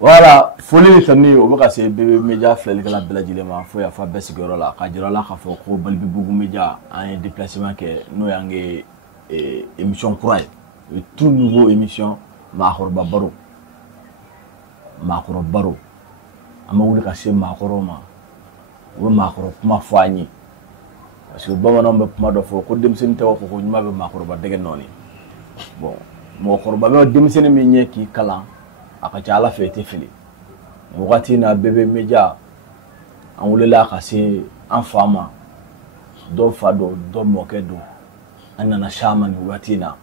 Voilà, foli ni tani o bɛ ka se BB Media filɛlikɛla bɛɛ lajɛlen ma fo yafa bɛɛ sigiyɔrɔ la ka jira la k'a fɔ ko Balibi Media an ye déplacement kɛ n'o y'an ka émission kura ye tout nouveau émission maakɔrɔba baro maakɔrɔ baro an ma wuli ka se maakɔrɔw ma o bɛ maakɔrɔ kuma fɔ an ye parce que bamananw bɛ kuma dɔ fɔ ko denmisɛnnin tɛ ko ɲuman bɛ maakɔrɔba dɛgɛ nɔɔni bon mɔgɔkɔrɔba bɛ denmisɛnnin min ɲɛ k'i kalan a ka ca Ala fɛ i tɛ fili wagati na BB Media an welela ka se an fa ma dɔ fa don dɔ mɔkɛ don an nana s'a ma nin wagati na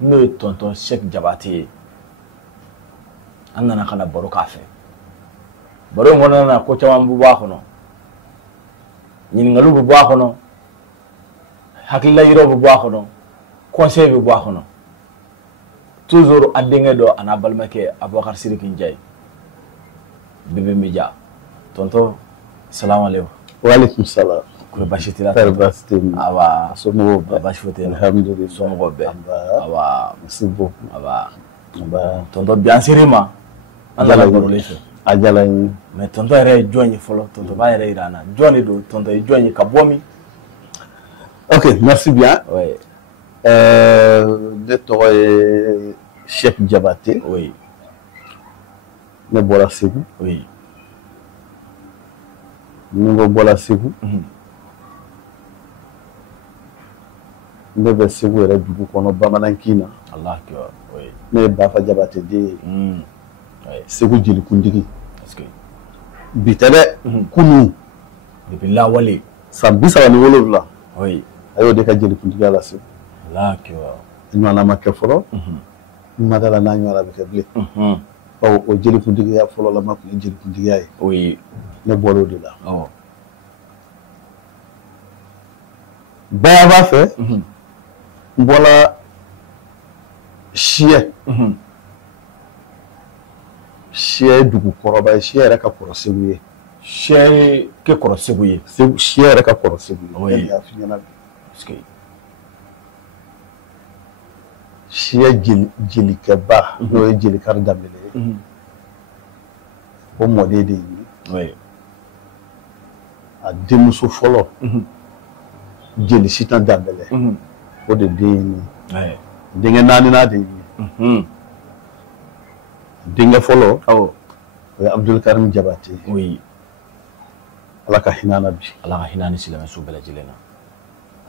n'o ye tonton Sɛki Jabate ye an nana ka na baro k'a fɛ baro in kɔnɔna na ko caman bɛ bɔ a kɔnɔ ɲininkaliw bɛ bɔ a kɔnɔ hakilila yiraw bɛ bɔ a kɔnɔ conseil bɛ bɔ a kɔnɔ toujours a denkɛ dɔ a n'a balimakɛ Abubakar Sidiki Njayi BB Media tonton salamu alaikum wa alaikum salam ko basi t'i la basi t'i la awa somɔgɔw bɛɛ basi foyi t'i la alhamdulillah somɔgɔw bɛɛ awa merci beaucoup awa tonton bi an ser'i ma an nana barolen fɛ a diyara n ye mais tonton yɛrɛ ye jɔn ye fɔlɔ tonton b'a yɛrɛ yira an na jɔn de don tonton ye jɔn ye ka bɔ min ok merci bien oui ne tɔgɔ ye Sɛki Jabate oui ne bɔra Segu oui ni ko bɔra Segu ne bɛ Segu yɛrɛ dugu kɔnɔ Bamanankin na Allah kibaru oui ne ye Bafa Jabate den ye oui Segu jelikuntigi parce que bi tɛ dɛ kunun depuis lawale san 37 oui a y'o de ka jelikuntigiya la Segu Allah kibaru ɲɔgɔnna ma kɛ fɔlɔ n ma dala n'a ɲɔgɔnna bɛ kɛ bilen bawo o jelikuntigiya fɔlɔ lama tun ye jelikuntigiya ye oui ne bɔra o de la awɔ bayaba fɛ n bɔra Siyɛ Siyɛ ye dugu kɔrɔba ye Siyɛ yɛrɛ ka kɔrɔ Segu ye Siyɛ kɛ kɔrɔ Segu ye Siyɛ yɛrɛ ka kɔrɔ Segu ye oui y'a f'i ɲɛna parce que Siyɛ jelikɛba n'o ye Jelikari Danbɛlɛ ye o mɔden de ye oui a denmuso fɔlɔ Jeli Sitan Danbɛlɛ o de den ye denkɛ naaninan de ye denkɛ fɔlɔ awɔ o ye Abdul Karim Jabate oui Ala ka hinɛ na bi Ala ka hinɛ ni silamɛsu bɛɛ lajɛlen na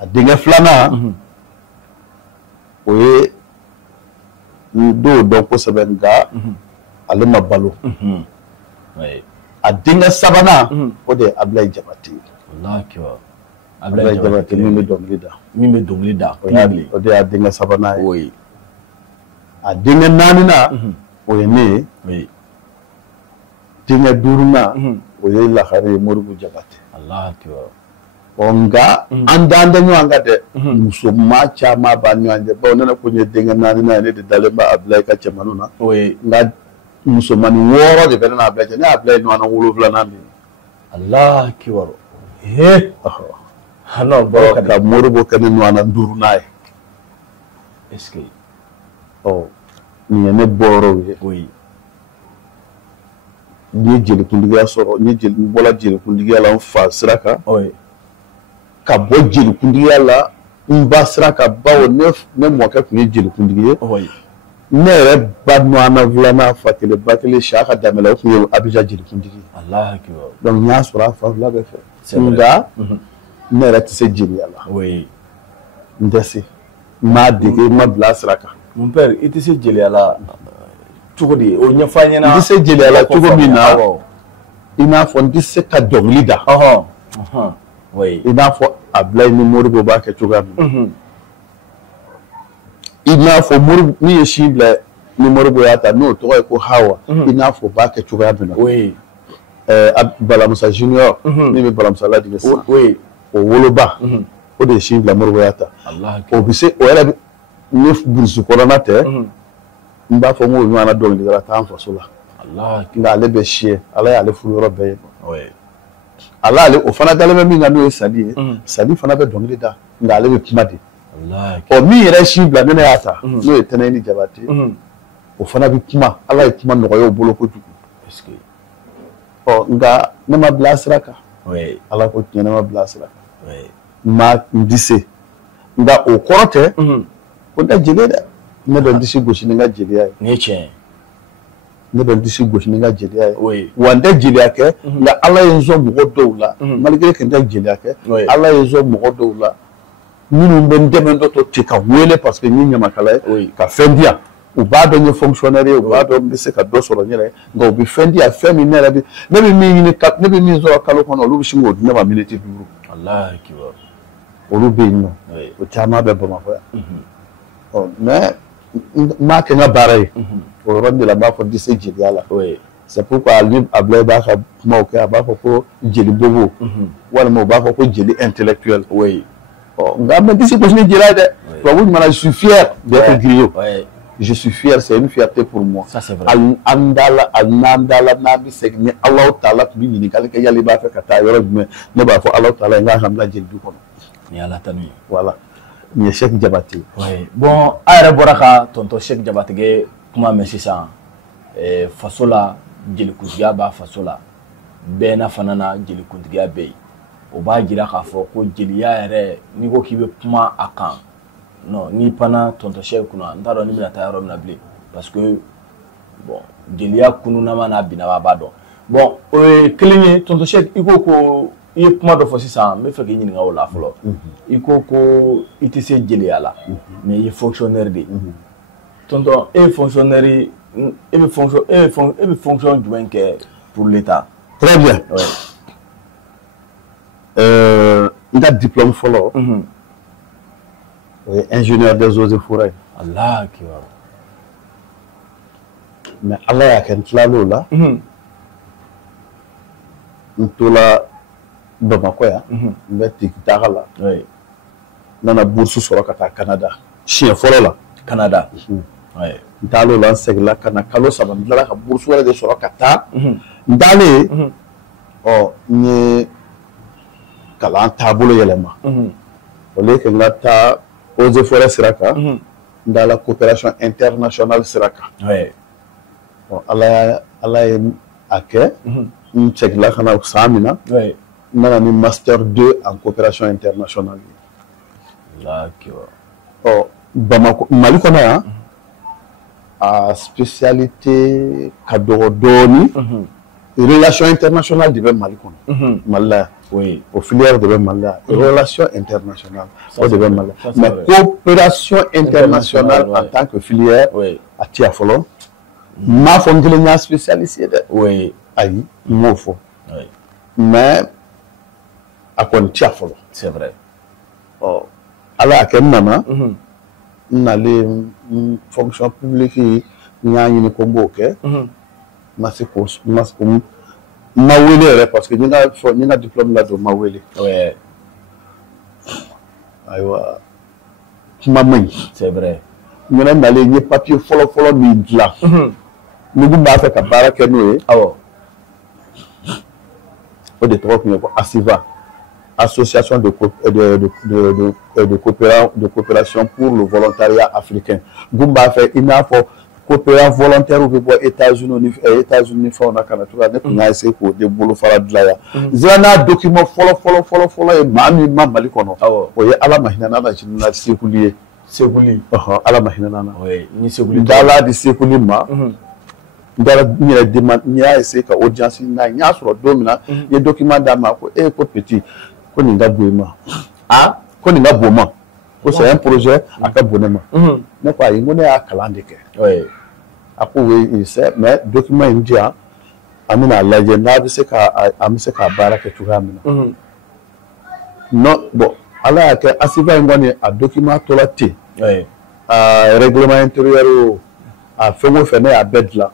a denkɛ filanan o ye n t'o dɔn kosɛbɛ nka ale ma balo a denkɛ sabanan o de ye Ablaye Jabate Allah kibaru Ablaye Jabate min bɛ dɔnkili da o de y'a denkɛ sabanan ye oui a denkɛ naaninan o ye ne ye oui denkɛ duurunan o ye Lakare Moribo Jabate Allah kibaru nka an dalen tɛ ɲɔgɔn kan dɛ musoman caman b'a ɲɔgɔn cɛ bawo ne ko n ye denkɛ naaninan ye ne de dalen bɛ Ablaye ka cɛmaninw na nka musomanin 6 de bɛ ne n'Ablaye cɛ ne Ablaye ɲɔgɔnna 7nan de ye Allah kibaru ka Moribo kɛ ne ɲɔgɔnna 5nan ye est-ce que nin ye ne bɔyɔrɔw ye oui n ye jelikuntigiya sɔrɔ n bɔra jelikuntigiya la n fa sira kan ka bɔ jelikuntigiya la n ba sira kan bawo ne mɔkɛ tun ye jelikuntigi ye ne yɛrɛ ba ɲɔgɔnna 2nan fa kelen ba kelen Siyaka Danbɛlɛ o tun ye Abija jelikuntigi Allah kibaru donc n y'a sɔrɔ a fa fila bɛɛ fɛ nka ne yɛrɛ tɛ se jeliya la n tɛ se n m'a dege n ma bila sira kan mon père i tɛ se jeliya la cogo di o ɲɛfɔ an ɲɛna n tɛ se jeliya la cogo min na i n'a fɔ n tɛ se ka dɔnkili da i n'a fɔ Ablaye ni Moribo b'a kɛ cogoya min i n'a fɔ Moribo min ye si bila ni Moribo y'a ta n'o tɔgɔ ye ko Hawa i n'a fɔ b'a kɛ cogoya min na Balamusa Junior min bɛ Balamusa ladege sisan o woloba o de ye si bila Moribo y'a ta o bɛ se o yɛrɛ ni burusi kɔnɔna tɛ n b'a fɔ n k'o ɲɔgɔnna dɔnkilidala t'an faso la nka ale bɛ Siyɛ Ala y'ale furu yɔrɔ bɛɛ ye ale o fana dalen bɛ min kan n'o ye Sadi ye Sadi fana bɛ dɔnkili da nka ale bɛ kuma de min yɛrɛ si bila ne y'a ta n'o ye Tɛnɛni Jabate o fana bɛ kuma Ala ye kuma nɔgɔya u bolo kojugu Est-ce que nga ne ma bilasira kan oui ala ko tiɲɛ ne ma bilasira oui ma n dise nga o kɔrɔ tɛ ko n tɛ jeli dɛ ne bɛ n disi gosi ni n ka jeliya ye ni ye tiɲɛ ne bɛ n disi gosi ni n ka jeliya ye oui wa n tɛ jeliya kɛ nka ala ye n sɔn mɔgɔ dɔw la malgré que n tɛ jeliya kɛ ala ye n sɔn mɔgɔ dɔw la minnu bɛ n dɛmɛ dɔ to ten ka wele parce que n ye ɲamakala ye ka fɛn di yan u b'a dɔn n ye fonctionnaire ye u b'a dɔn n bɛ se ka dɔ sɔrɔ n yɛrɛ nka u bɛ fɛn di yan fɛn min ne yɛrɛ bɛ ne bɛ min ɲini ne bɛ min sɔrɔ kalo kɔnɔ olu bɛ sin k'o di ne ma miniti 5 Allahu Akbar olu bɛ yen nɔ o caman bɛ Bamakɔ yan mais n m'a kɛ n ka baara ye o yɔrɔ de la n b'a fɔ n tɛ se jeliya la c'est pourquoi ni Ablaye b'a ka kumaw kɛ a b'a fɔ ko jeli bobo walima u b'a fɔ ko jeli intellectuel nka n bɛ n tɛ se gosi ni jeliya ye dɛ tubabu ɲuman na je suis fier d'être griot. Je suis fier, c'est une fierté pour moi. Ça c'est vrai. Andala, nabi segni Allah Taala bi ɲininkali kɛ yali b'a fɛ ka taa yɔrɔ jumɛn ne b'a fɔ Allah Taala n ka hamla jeli du kɔnɔ. Ni Ala tanu ye. Voilà. Ni ye Cheikh Diabaté. Oui. Bon, a yɛrɛ bɔra ka tonton Cheikh Diabaté kuma mɛn sisan faso la jelikuntigiya b'a faso la bɛɛ na fana na jelikuntigiya bɛ yen. O b'a jira k'a fɔ ko jeliya yɛrɛ n'i ko k'i bɛ kuma a kan non ni pana tonton Cheikh kunna n t'a dɔn ni bɛna taa yɔrɔ min na bilen parce que bon jeliya kununama n'a binaba b'a dɔn bon o ye kelen ye tonton Cheikh i ko i ye kuma dɔ fɔ sisan n bɛ fɛ k'i ɲininka o la fɔlɔ i ko i tɛ se jeliya la mais i ye fonctionnaire de ye tonton e ye fonctionnaire ye e bɛ fonction jumɛn kɛ pour l'État. Très bien. N ka diplôme fɔlɔ o ye ingénieur des eaux et forêts. Allahu Akbar. Mais ala y'a kɛ n tilal'o la n tola Bamakɔ yan n bɛ tigitaga la n nana bourse sɔrɔ ka taa Canada siɲɛ fɔlɔ la. Canada. n taar'o la n seginna ka na kalo 3 n tilala ka bourse wɛrɛ de sɔrɔ ka taa n taalen n ye kalan taabolo yɛlɛma au lieu que n ka taa eaux et forêts sira kan n taara coopération internationale sira kan ala ye a kɛ n seginna ka na san min na n nana ni master 2 en coopération internationale ye. Bamakɔ Mali kɔnɔ yan a spécialité ka dɔgɔ dɔɔni relation internationale de bɛ Mali kɔnɔ Mali la yan o filière de bɛ Mali la yan relation internationale o de bɛ Mali la mais coopération internationale en tant que filière a ti yan fɔlɔ n m'a fɔ n kelen y'a spécialiste ye dɛ ayi n m'o fɔ mais a kɔni ti yan fɔlɔ. C'est vrai. Ala y'a kɛ n nana n nalen fonction publique n y'a ɲini ko n b'o kɛ n ma se k'o n ma wele yɛrɛ parce que n ye n ka diplôme ladon n ma wele ayiwa kuma man ɲi. C'est vrai. n yɛrɛ nalen n ye papier fɔlɔ min dilan ni n b'a fɛ ka baara kɛ n'o ye o de tɔgɔ tun ye ko ASIVA. Association de coopération pour le volontariat africain. Gumba fait il n'a pas coopérant volontaire ou bien États-Unis font na kana tuka ne kuna essayer ko de bolo fara dlaya. Zana document follow et mami Mali kono. O ye ala mahina na jinna sekuli. Ala mahina na. Oui, ni sekuli. Dala di sekuli ma. Ndara nyɛ demande n y'a essayer ka audience na n y'a sɔrɔ don min na n ye document d'a ma ko ko petit ko nin ka bon i ma ko nin ka bon ma ko c'est un projet a ka bon ne ma ne ko ayi n ko ne y'a kalan de kɛ a ko oui il sait mais document in di yan an bɛna lajɛ n'a bɛ se k'a baara kɛ cogoya min na non bon ala y'a kɛ ASIVA in kɔni a document tora ten a règlement intérieur a fɛn o fɛn ne y'a bɛɛ dilan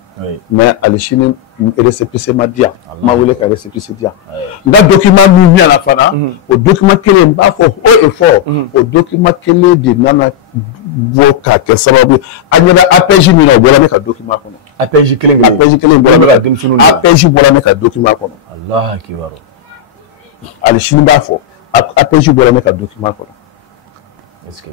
mais ali sini récépissé ma di yan ma wele ka récépissé di yan n ka document min mi na fana o document kelen n b'a fɔ haut et fort o document kelen de nana bɔ k'a kɛ sababu ye a ɲɛ bɛ APJ min na o bɔra ne ka document kɔnɔ. APJ kelen bɔra ne ka denmisɛnninw na APJ bɔra ne ka document kɔnɔ. Alahu Akibar. ali sini b'a fɔ APJ bɔra ne ka document kɔnɔ. Est-ce que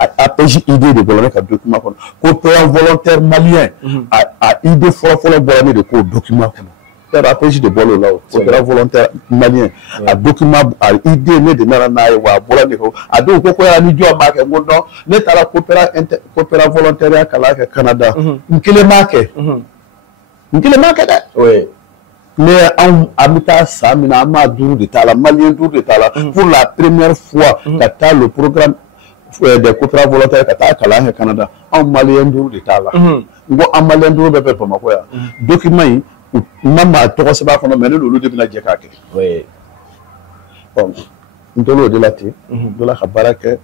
APJ idée de bolonner ka document kono coopérant volontaire malien a idée folo bolonner de ko document kono per APJ de bolo là coopérant volontaire malien a document a idée ne de na wa bolonner ko a do ko ya ni jo ma ke ngono ne tala coopérant volontaire ya kala ke Canada nkile make da oui mais Amita Samina Amadou de Tala, Malien de Tala, pour la première fois, Kata le programme des coopérants volontaires Kata Kala au Canada, en Malien de Tala. En Malien de Pamakoya. Document, Mama Toroseba Phénomène, le loup de la Djekake. Oui. Bon, de la T, de la Barake,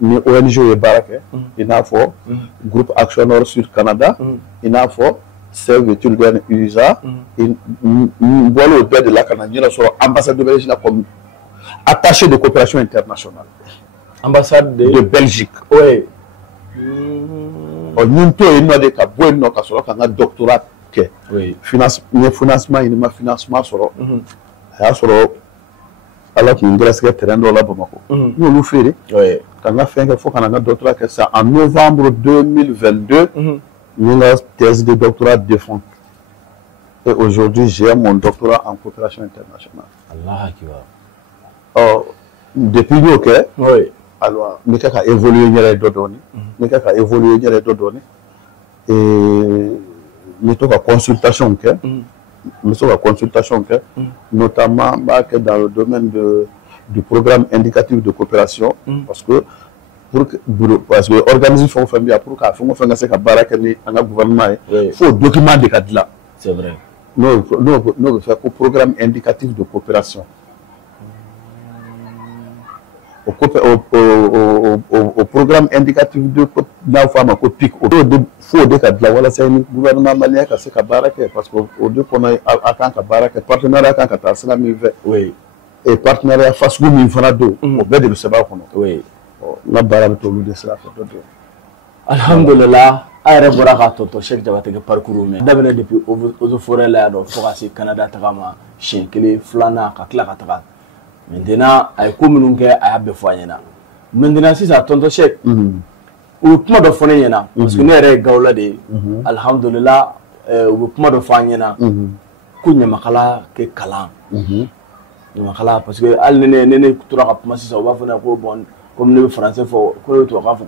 ni ONG et Barake, il y a fort, groupe Action Nord Sud Canada, il y a fort. Servitude de USA, voilà au père de la Canadienne, sur ambassade de Belgique comme attaché de coopération internationale. Ambassade de Belgique. Oui. On a des cas, on a un doctorat qui financement, il y a financement sur alors qu'il y a un terrain de la Bamako. Nous le faisons. Quand on a fait un doctorat, c'est en novembre 2022. Une thèse de doctorat défendue. Et aujourd'hui, j'ai mon doctorat en coopération internationale. Allah Akbar. Depuis le okay, oui. Alors, je vais évoluer dans les données. Je vais évoluer dans les données. Et je vais consultation. Consultation, notamment dans le domaine du programme indicatif de coopération. Parce que l'organisme fait bien pour que le gouvernement faut document de cadre. C'est vrai. Nous faisons un programme indicatif de coopération. Au programme indicatif de PIC, il faut des cadres. Voilà, c'est un gouvernement malien qui a fait parce qu'au deux qu'on a partenariat oui. Et partenariat face au Minfanado, au bed de Seba. Oui. Alhamdulillah, ayre boraka toto Cheikh Diabaté ke parcours mais dabene depuis aux forêts là do fogasi Canada tagama shenkele flana ka kla ka taga maintenant ay commune ke ay be foyena maintenant si ça tonto Cheikh ou kuma do fonena parce que ne re gawla de alhamdulillah ou kuma do fanyena kunya makala ke kalan makala parce que al ne tura ka kuma si ça va fona ko bon comme le français faut ko to ka faut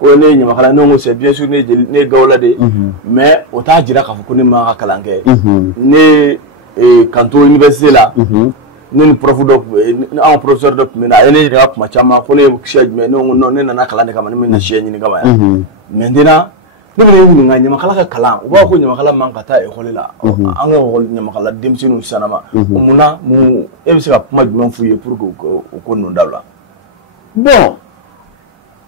ko ne nyamakala non c'est bien sûr ne gawla de mais o ta jira ka ko ne ma kalange ne kanto université là ne prof do en professeur do mais na ne jira kuma chama ko ne kishaj mais non ne na kalande kama ne na shenyi ni kama maintenant ne ne nga nyamakala ka kalan o ba ko nyamakala man ka ta école là an ga ko nyamakala demsinu sanama muna mu e bi se ka kuma jumɛn fuye pour ko no dabla bon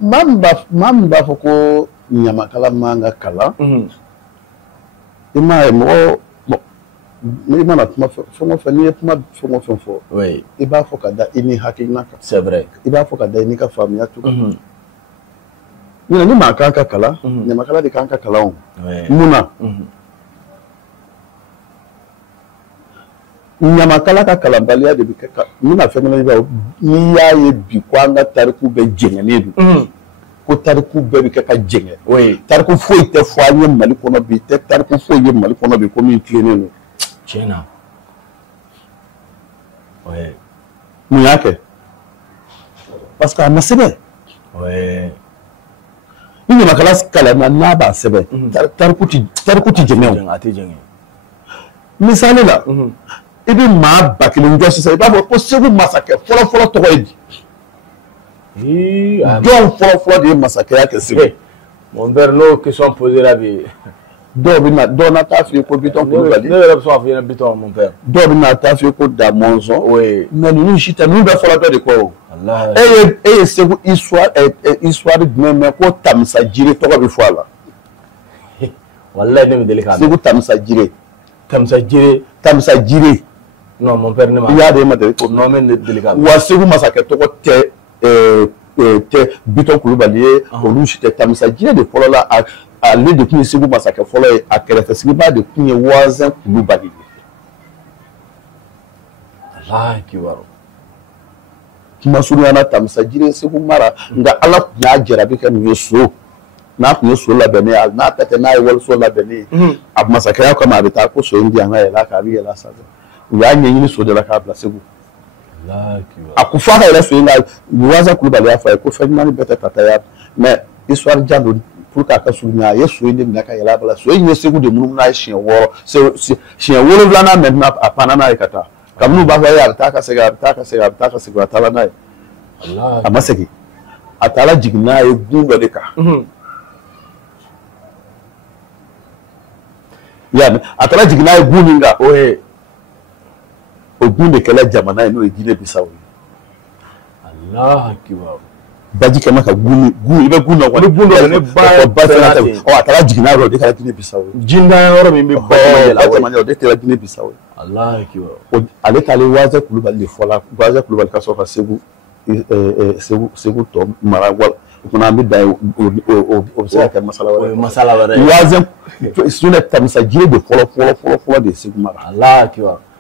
mamba foko nyamakala manga kala ima mo bon mais mana tuma fongo fani tuma fongo fonfo oui iba foka da ini hakina c'est vrai iba foka da ini ka famia tu ni makaka kala nyamakala de kanka kala on muna nyamakala ka kalambalia de bikaka mina femela ba ni yaye bi kwanga tariku be jengene du ko tariku be bikaka jenge oui tariku foi te foanye mali kono bi te tariku foye mali kono bi komi cleaner no chena oui muyake parce que amasebe oui ni nyamakala kala na ba sebe tariku ti jenge ati jenge misali la ibi ma bakilin josi sai ba ko segu massacre folo to koydi don folo de massacre ya kesi mon père no question poser la vie do bina do na ta fi ko biton ko bali ne le so fi na biton mon père do bina ta fi ko da monzo oui mais nous chita nous ba folo de ko Allah et segu histoire de même ko tamsa jire to ko bi foala wallahi ne me délicat segu tamsa jire non mon père ne m'a il y a des matériaux non mais délicat wa segu massacre to ko te biton kulubali olu chita tamsa jire de folo la à l'aide de qui segu massacre folo a kerefe segu ba de kunye wazan kulubali Allah ki waro kuma surunyana tamisa jire segu mara nga ala kun y'a jarabi kɛ nin ye so n'a kun ye so labɛnnen ye n'a ta tɛ n'a ye waliso labɛnnen ye a masakɛya kama a bɛ taa ko so in di an ka yɛlɛ kan a bɛ yɛlɛ sanfɛ u y'a ɲɛɲini so de la k'a bila segu a ko f'a ka yɛlɛ so in kan Waza Kulubali y'a fɔ a ye ko fɛn ɲuman bɛɛ tɛ tataya mais histoire jan don pour k'a ka surunya a ye so in de minɛ ka yɛlɛ a bala so in ye segu de munumunu n'a ye siɲɛ 6 siɲɛ 7 maintenant a panna n'a ye ka taa kabini b'a fɔ a bɛ taa ka segin a bɛ taa ka segin a bɛ taa ka segin a taara n'a ye a ma segin a taara jigin n'a ye gun dɔ de kan a taara jigin n'a ye gun min kan o gun de kɛla jamana ye n'o ye Guinée Bissau ye baji kɛmɛ ka gun i bɛ gun dɔ kɔni gun dɔ ne ba a taara jigin n'a yɔrɔ o de kɛra Guinée Bissau ye jinda yɔrɔ min bɛ ba jamana o de kɛra Guinée Bissau ye ale taalen Waza Kulubali de fɔla Waza Kulubali ka sɔrɔ ka Segu tɔ mara wala o fana an bɛ da o bɛ se ka kɛ masala wɛrɛ ye Waza sunɛ tamisa jire de fɔlɔ de ye Segu mara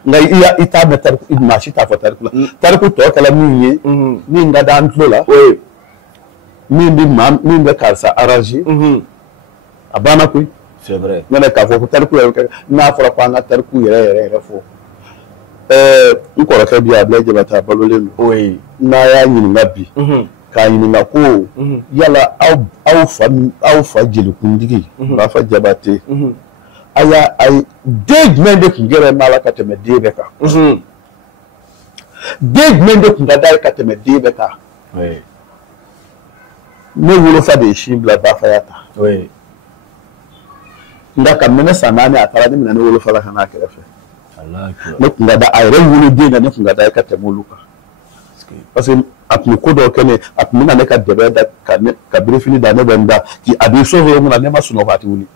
nka i t'a mɛn tariku maa si t'a fɔ tariku la tariku tɔ kɛla min ye min ka da an tulo la min bɛ karisa arranger a banna koyi c'est vrai n'o tɛ k'a fɔ ko tariku yɛrɛ n'a fɔra ko an ka tariku yɛrɛ fɔ n kɔrɔkɛ bi Ablaye Jabate a balolen don n'a y'a ɲininka bi k'a ɲininka ko yala aw fa jelikuntigi b'a fɔ Jabate a den jumɛn de tun gɛrɛ n'a la ka tɛmɛ den bɛɛ kan den jumɛn de tun ka d'a ye ka tɛmɛ den bɛɛ kan ne wolofa de ye sin bila Bafaya ta nka ka mɛnɛ san 4 a taara ne minɛ ne wolofa la ka n'a kɛrɛfɛ ne tun ka da a yɛrɛ woloden na ne tun ka da ye ka tɛmɛ olu kan parce que a tun bɛ ko dɔw kɛ ne a tun bɛna ne ka dɛbɛ da ka birifini da ne bɛ n da a bɛ so fɛ mun na ne ma sunɔgɔ a tɛ wuli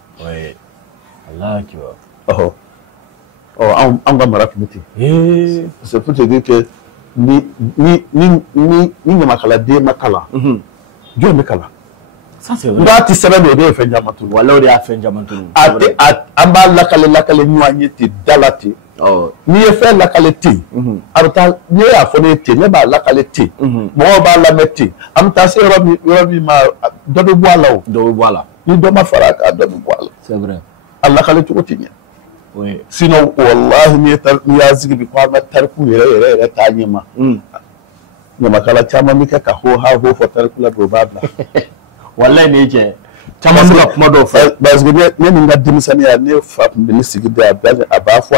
anw ka mara tun bɛ ten c'est pour te dire que ni ɲamakaladen ma kalan jɔn bɛ kalan n'a tɛ sɛbɛn don o de ye fɛn caman tunu wala o de y'a fɛn caman tunu an b'a lakale ɲɔgɔn ye ten da la ten n'i ye fɛn lakale ten a bɛ taa ne y'a fɔ ne ye ten ne b'a lakale ten mɔgɔw b'a lamɛn ten an bɛ taa se yɔrɔ min ma dɔ bɛ bɔ a la o dɔ bɛ bɔ a la ni dɔ ma fara a kan dɔ bɛ bɔ a la c'est vrai a lakale cogo tɛ ɲɛ sinon walahi n'i y'a sigi bi ko an ka tariku yɛrɛ taa ɲɛ ma ɲamakala caman bɛ kɛ ka ho fɔ tariku la bi o b'a bila walayi nin ye tiɲɛ caman bɛ ka kuma dɔw fɛ parce que ne ni n ka denmisɛnninya ne fa tun bɛ ne sigi de a b'a fɔ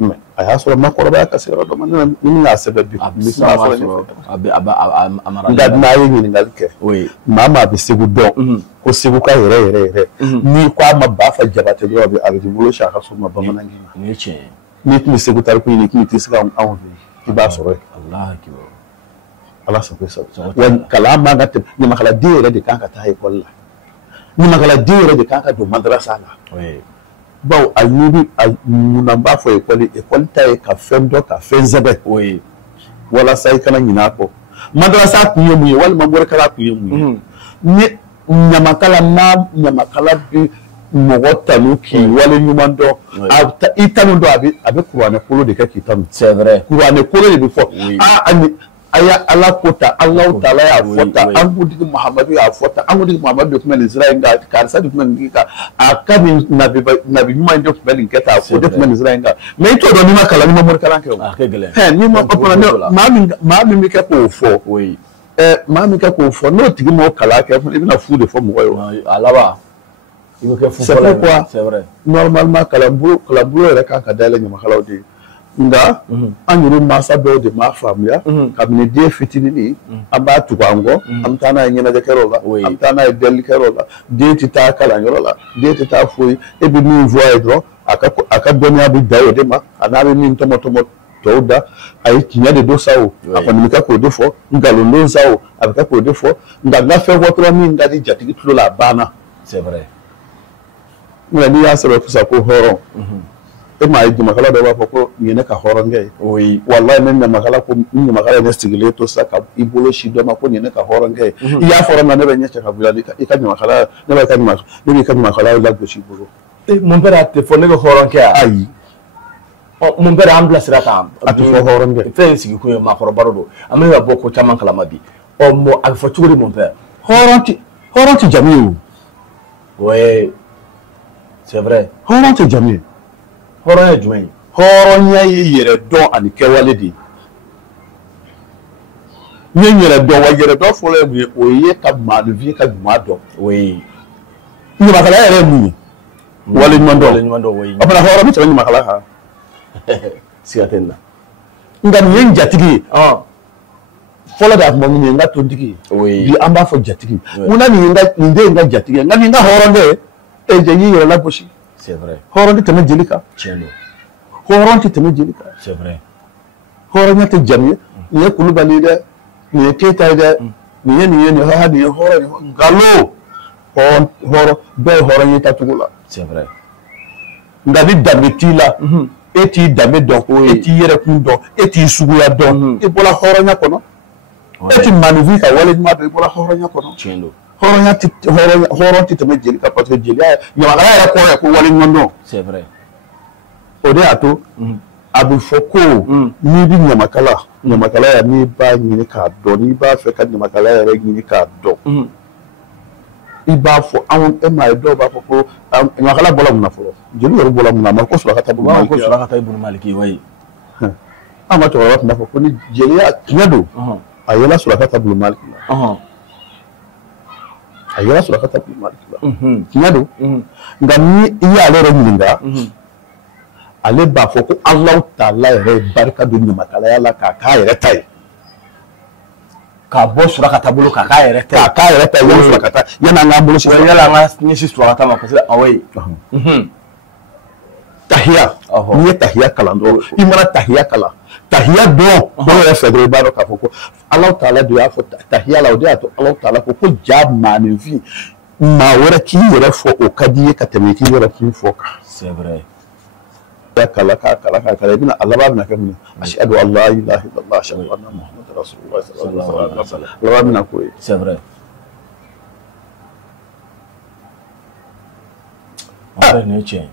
mais a y'a sɔrɔ makɔrɔbaya ka se yɔrɔ dɔ ma ne ni y'a sɛbɛn bi nka n'a ye ɲininkali kɛ maa maa bɛ Segu dɔn ko Segu ka yɛrɛ n'i ko a ma Bafa Jabate dɔrɔn a bɛ k'i bolo si a ka so ma bamanankan na nin ye tiɲɛ ye n'i tun bɛ Segu tariku ɲini k'i tɛ se ka anw fɛ i b'a sɔrɔ yen Ala sago i sago wa kalan man ka tɛmɛ ɲamakaladen yɛrɛ de kan ka taa ekɔli la ɲamakaladen yɛrɛ de kan ka don madarasa la bawo a munna n b'a fɔ ekɔli ta ye ka fɛn dɔ ka fɛn sɛbɛn walasa i kana ɲinɛ a kɔ madarasa kun ye mun ye walima morikala kun ye mun ye ni ɲamakala bɛ mɔgɔ tanu k'i wale ɲuman dɔn i tanu dɔn a bɛ kuranɛ kolo de kɛ k'i tanu c'est vrai kuranɛ kolo de bɛ fɔ a y'a Ala ko tan Alahu Taala y'a fɔ tan an kuntigi Mahamadu y'a fɔ tan an kuntigi Mahamadu de tun bɛ nin sira in kan karisa de tun bɛ nin kan a ka nin nabi ɲuman in de tun bɛ nin kɛ tan o de tun bɛ nin sira in kan mais i t'o dɔn n'i ma kalan n'i ma morikalan kɛ o a ka gɛlɛn n'i ma maa min bɛ kɛ k'o fɔ maa min kɛ k'o fɔ n'o tigi m'o kalan kɛ i bɛna fu de fɔ mɔgɔ ye o a laban i bɛ kɛ fu fɔlɔ ye c'est vrai normalement kalanbolo yɛrɛ kan ka dayɛlɛ ɲamakalaw de ye nka an yɛrɛ mansa dɔw de m'a faamuya kabini den fitinin an b'a tugu an kɔ an bɛ taa n'a ye ɲɛnajɛkɛyɔrɔ la an bɛ taa n'a ye dɛlikɛyɔrɔ la den tɛ taa kalanyɔrɔ la den tɛ taa foyi e bɛ min fɔ a ye dɔrɔn a ka dɔnniya bɛ da o de ma a n'a bɛ min tɔmɔ tɔw da a ye tiɲɛ de don sa o a kɔni bɛ kɛ k'o de fɔ nkalon don sa o a bɛ kɛ k'o de fɔ nka n ka fɛn fɔ dɔrɔn min ka di jatigi tulo la a banna c'est vrai nka n'i y'a sɛbɛn sisan ko hɔrɔn e m'a ye ɲamakala dɔ b'a fɔ ko nin ye ne ka hɔrɔnkɛ ye walayi ne ɲamakala ye ne sigilen to sisan ka i bolo si dɔ ma ko nin ye ne ka hɔrɔnkɛ ye i y'a fɔra na ne bɛ ɲɛ cɛ ka bila i ka ɲamakalaya ne b'i ka ɲamakalaya lagosi i bolo mon père a tɛ fɔ ne ka hɔrɔnkɛ ayi mun bɛɛ an bilasira kan a tɛ fɔ hɔrɔn dɛ fɛn in sigi kun ye maakɔrɔba don an bɛ ka bɔ ko caman kalama bi a bɛ fɔ cogo di mun fɛ hɔrɔn tɛ jamu ye o ouais c'est vrai hɔrɔn tɛ jamu ye hɔrɔnya ye jumɛn ye hɔrɔnya ye yɛrɛ dɔn ani kɛwale de ye n ye yɛrɛ dɔn wa yɛrɛ dɔn fɔlɔ ye mun ye o ye ka maanifin ka ɲuman dɔn oui ɲamakala yɛrɛ ye mun ye wale ɲuman dɔn oui o fana hɔrɔn bɛ tɛmɛ ɲamakala kan siga tɛ nin na nka nin ye n jatigi ye fɔlɔ de a tun bɛ mun ye n ka tontigi ye bi an b'a fɔ jatigi munna nin den ye n ka jatigi ye nka nin ka hɔrɔn tɛ jɛ y'i yɛrɛ lagosi c'est vrai hɔrɔn tɛ tɛmɛ jeli kan tiɲɛ don hɔrɔn tɛ tɛmɛ jeli kan c'est vrai hɔrɔnya tɛ jamu ye nin ye kulubali ye dɛ nin ye keyita ye dɛ nin ye nin ye nin ye hɔrɔn ye nkalon hɔrɔn bɛɛ ye hɔrɔn ye tacogo la c'est vrai nka ni danbe t'i la e t'i danbe dɔn e t'i yɛrɛkun dɔn e t'i suguya dɔn e bɔra hɔrɔnya kɔnɔ e t'i maanifin ka wale ɲuman dɔn i bɔra hɔrɔnya kɔnɔ tiɲɛ don hɔrɔn tɛ tɛmɛ jeli kan parce que jeliya ɲamakala yɛrɛ kɔrɔ ye ko wale ɲuman dɔn c'est vrai o de y'a to a bɛ fɔ ko n'i bɛ ɲamakala ya n'i b'a ɲini k'a dɔn n'i b'a fɛ ka ɲamakala yɛrɛ ɲini k'a dɔn i b'a fɔ e m'a ye dɔw b'a fɔ ko ɲamakala bɔra mun na fɔlɔ jeli yɛrɛ bɔra mun na a ma ko Sulakata ibn Maliki wayi an ka cɛkɔrɔba tun b'a fɔ ko ni jeliya tiɲɛ don a yɛlɛ Sulakata ibn Maliki la a yɛlɛ Sulakata ibn Maliki la tiɲɛ don nka ni i y'ale yɛrɛ ɲininka ale b'a fɔ ko Alahu Taala yɛrɛ ye barika don ɲamakalaya la k'a k'a yɛrɛ ta ye k'a bɔ Sulakata bolo k'a k'a yɛrɛ ta ye k'a k'a yɛrɛ ta ye yanni Sulakata yanni an k'an bolo sisan yanni an ka ɲɛsin Sulakata ma parce que awɔ tahiya n'i ye tahiya kalan dɔrɔn i mana tahiya kalan tahiya dɔn dɔw yɛrɛ fɛ dɔrɔn i b'a dɔn k'a fɔ ko Alahu Taala de y'a fɔ tahiya la o de y'a to Alahu Taala ko ja maanifin maa wɛrɛ k'i yɛrɛ fɔ o ka di i ye ka tɛmɛ k'i yɛrɛ kun fɔ kan c'est vrai kala i bɛna a laban bɛna kɛ mun ye ashhadu an la ilaha illallah ashhadu anna muhammadan rasulullah sallallahu alaihi wasallam laban bɛna k'o ye c'est vrai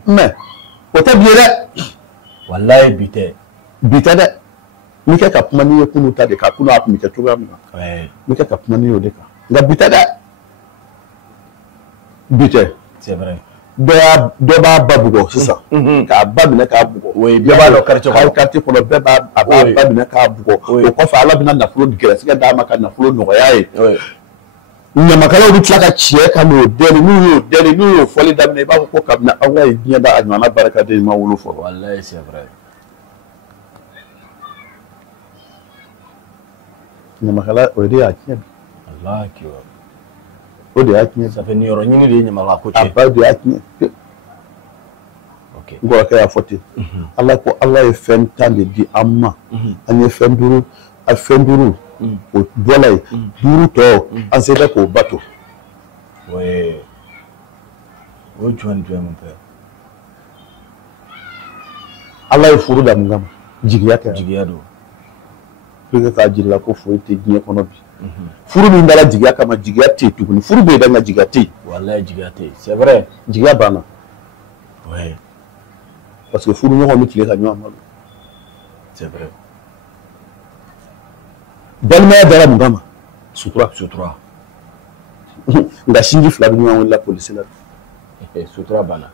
mais o tɛ bi ye dɛ walayi bi tɛ dɛ n bɛ kɛ ka kuma n'i ye kunun ta de kan kunun a tun bɛ kɛ cogoya min na n bɛ kɛ ka kuma n'i ye o de kan nka bi tɛ dɛ bi tɛ c'est vrai dɔ b'a ba bugɔ sisan k'a ba minɛ k'a bugɔ bɛɛ b'a dɔn quartier kɔnɔ bɛɛ b'a ba minɛ k'a bugɔ o kɔfɛ Ala bɛna nafolo gɛrɛsɛgɛ d'a ma ka nafolo nɔgɔya ye ɲamakalaw bɛ tila ka tiɲɛ ka n'o dɛli n'u y'o fɔli daminɛ i b'a fɔ ko kabini Ala ye diɲɛ da a ɲɔgɔnna barikaden ma wolo fɔlɔ walayi c'est vrai ɲamakala o de y'a tiɲɛ Allahu akbar o de y'a tiɲɛ ça fait ni yɔrɔ ɲini de ye ɲamakala ko a tiɲɛ ba de y'a tiɲɛ ok n kɔrɔkɛ y'a fɔ ten Ala ko Ala ye fɛn 10 de di an ma an ye fɛn 5 o bɔla yen 5 tɔ an se bɛ k'o bato o ye jumɛn mun fɛ Ala ye furu da mun kama jigiya tɛ jigiya don pour que k'a jira ko foyi tɛ diɲɛ kɔnɔ bi furu min dala jigiya kama jigiya tɛ yen tuguni furu bɛ yen dɛ nka jigiya tɛ yen walayi jigiya tɛ yen c'est vrai jigiya banna oui parce que furu ɲɔgɔn bɛ tile ka ɲɔgɔn malo c'est vrai balimaya dara mun kama sutura nka sinji 2 bɛ ɲɔgɔn wele la polisi la sutura banna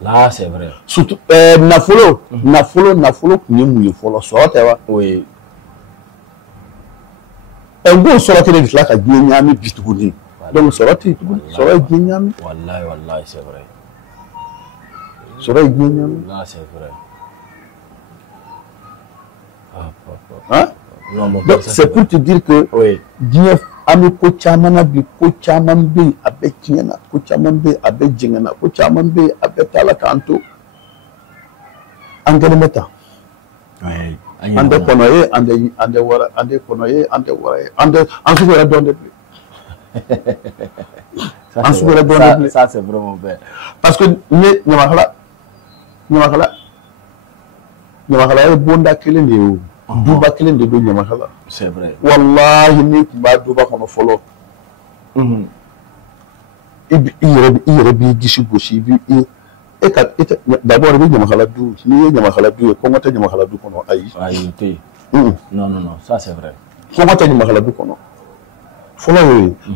là c'est vrai nafolo tun ye mun ye fɔlɔ sɔrɔ tɛ wa oui n b'o sɔrɔ kelen de tila ka diɲɛ ɲagami bi tuguni donc sɔrɔ tɛ yen tuguni sɔrɔ ye diɲɛ ɲagami wallahi c'est vrai sɔrɔ ye diɲɛ ɲagami là c'est vrai donc c'est pour te dire que diɲɛ an bɛ ko caman na bi ko caman bɛ yen a bɛ tiɲɛ na ko caman bɛ yen a bɛ jɛngɛ na ko caman bɛ yen a bɛ taa la k'an to an kɛlen bɛ tan an tɛ kɔnɔ ye an tɛ wara an tɛ kɔnɔ ye an tɛ wara ye an sugu yɛrɛ dɔn de bilen an sugu yɛrɛ dɔn de bilen ça c'est vraiment vrai parce que ne ɲamakala ye bonda kelen de ye o duba kelen de don ɲamakala c'est vrai wallahi ni tun b'a duba kɔnɔ fɔlɔ i yɛrɛ b'i disi gosi d'abord il y a Nyamakala du ni Nyamakala du comment tu Nyamakala du kono ayi non ça c'est vrai comment tu Nyamakala du kono folo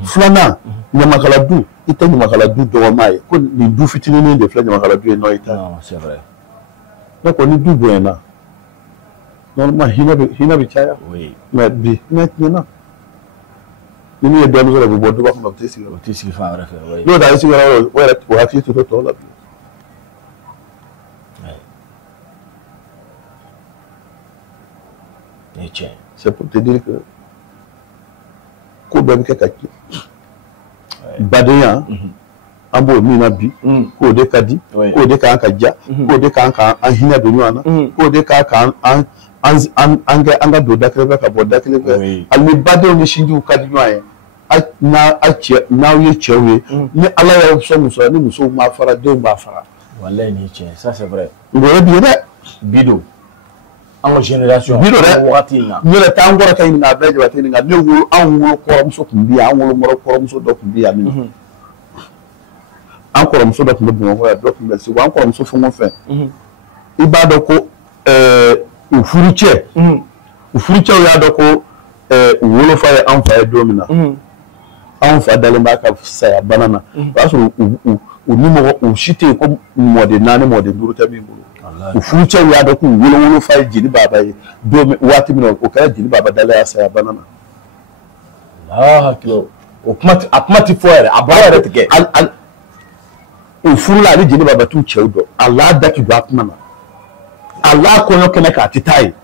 flana Nyamakala du ita Nyamakala du do mai ko ni du fitini de fla Nyamakala du no ita non c'est vrai donc on est du buena normalement hina bi chaya oui mais bi maintenant ni do no ko bodu ba ko tesi fa vrai oui no da sigara wala ko hati to la c'est pour te dire que ko bɛ kɛ ka kɛ badenya an b'o min na bi k'o de ka di k'o de kan ka ja k'o de kan ka an hinɛ don ɲɔgɔn na k'o de kan ka an ka don da kelen fɛ ka bɔ da kelen fɛ hali ni badenw ni sinjiw ka di ɲɔgɔn ye n'aw ye cɛw ye ni ala y'aw sɔn muso ni musow ma fara denw b'a fara walayi nin ye tiɲɛ ça c'est vrai ngɔyɔ bi ye dɛ bi don an ka génération bi don dɛ wagati in na ne yɛrɛ t'an kɔrɔ ka ɲininka a bɛɛ jabate ɲininka ne wolo an wolo kɔrɔmuso tun bɛ yan an wolo kɔrɔmuso dɔ tun bɛ yan min an kɔrɔmuso dɔ tun bɛ Bamakɔ yan dɔ tun bɛ Segu an kɔrɔmuso fɛn o fɛn i b'a dɔn ko u furucɛw y'a dɔn ko u wolofa ye an fa ye don min na anw fa dalen b'a ka saya bana na o y'a sɔrɔ u nimɔgɔ u si tɛ yen ko mɔden 4 mɔden 5 tɛ min bolo u furucɛw y'a dɔn k'u wolofa ye jeli baba ye don waati min na o kɛra jeli baba dalen y'a saya bana na o kuma ti fɔ yɛrɛ a baara yɛrɛ tɛ kɛ o furula ale jeli baba t'u cɛw dɔn a l'a daki don a kuma na a l'a kɔɲɔ kɛnɛ k'a tɛ taa ye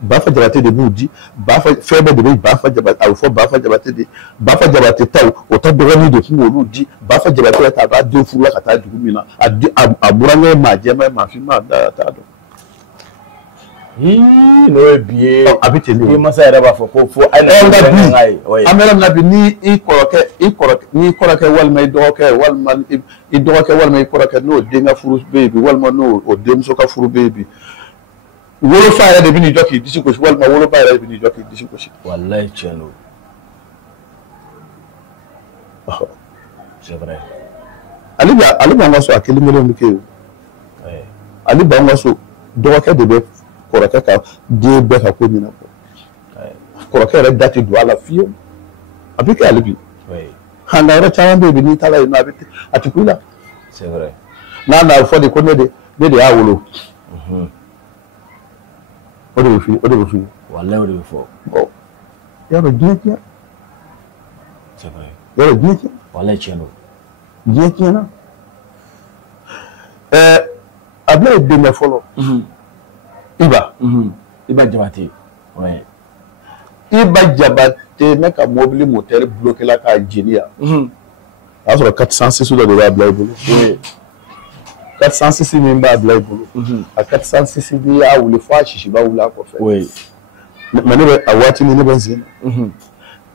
Bafa Jabate de b'u di Bafa fɛn bɛɛ de bɛ Bafa Jabate a bɛ fɔ Bafa Jabate de Bafa Jabate taw o ta dɔgɔnin de tun b'olu di Bafa Jabate yɛrɛ t'a dɔn a den furula ka taa dugu min na a burankɛ ye maa jɛman ye maa finman a t'a dɔn. N'o ye bi ye a bɛ ten de o mansa yɛrɛ b'a fɔ ko fo a ye an bɛ yɔrɔ min na bi ni i kɔrɔkɛ walima i dɔgɔkɛ walima i dɔgɔkɛ walima i kɔrɔkɛ n'o den ka furu bɛ yen bi walima n'o denmuso ka furu bɛ yen bi wolofa yɛrɛ de bɛ n'i jɔ k'i disi gosi walima woloba yɛrɛ de bɛ n'i jɔ k'i disi gosi. walayi tiɲɛ don c'est vrai ale b'an ka so a kelen bɛ kɛ yen ale b'an ka so dɔgɔkɛ de bɛ kɔrɔkɛ ka den bɛɛ ka ko ɲɛnabɔ kɔrɔkɛ yɛrɛ da tɛ don a la fiyewu a bɛ kɛ ale bi hanga yɔrɔ caman bɛ yen bi n'i taara yen nɔ a tɛ ku i la c'est vrai n'a nana fɔ de ko ne de y'a wolo o de bɛ f'i ye walayi o de bɛ fɔ yɔrɔ diɲɛ tiɲɛ c'est vrai yɔrɔ diɲɛ tiɲɛ walayi tiɲɛ don diɲɛ tiɲɛna Ablaye ye denkɛ fɔlɔ Iba Jabate Iba Jabate ne ka mobili moteur bloqué la k'a jeni yan a y'a sɔrɔ 406 dɔ de b'a Ablaye bolo 406 min b'a Ablaye bolo a 406 bi y'a wuli fo a sisiba wuli a kɔfɛ mais ne bɛ a waati min ne bɛ n sen na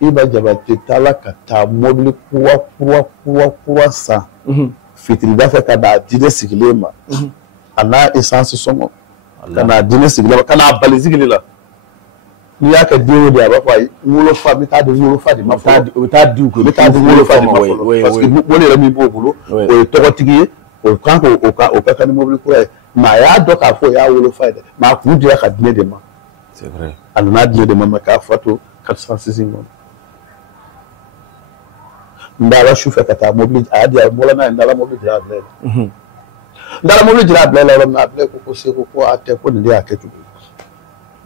Iba Jabate taara ka taa mobili kura san fitirida fɛ ka n'a di ne sigilen ma a n'a essence sɔngɔ ka n'a di ne sigilen ma ka n'a bali sigili la n'i y'a kɛ den o den a b'a fɔ ayi wolofa n bɛ taa di wolofa de ma fɔlɔ u bɛ taa di wolofa de ma fɔlɔ parce que mobili yɛrɛ min b'o bolo o ye tɔgɔtigi ye o kan k'o ka kan ni mobili kura ye mais a y'a dɔn k'a fɔ o y'a wolofa ye dɛ mais a kun dira ka di ne de ma c'est vrai a nana di ne de ma mais k'a fa to 406 in kɔnɔ n taara sufɛ ka taa mobili a y'a di a bɔra n'a ye n taara mobili dira Ablaye n taara mobili dira Ablaye la yɔrɔ min na Ablaye ko Seko ko a tɛ ko nin de y'a kɛ cogo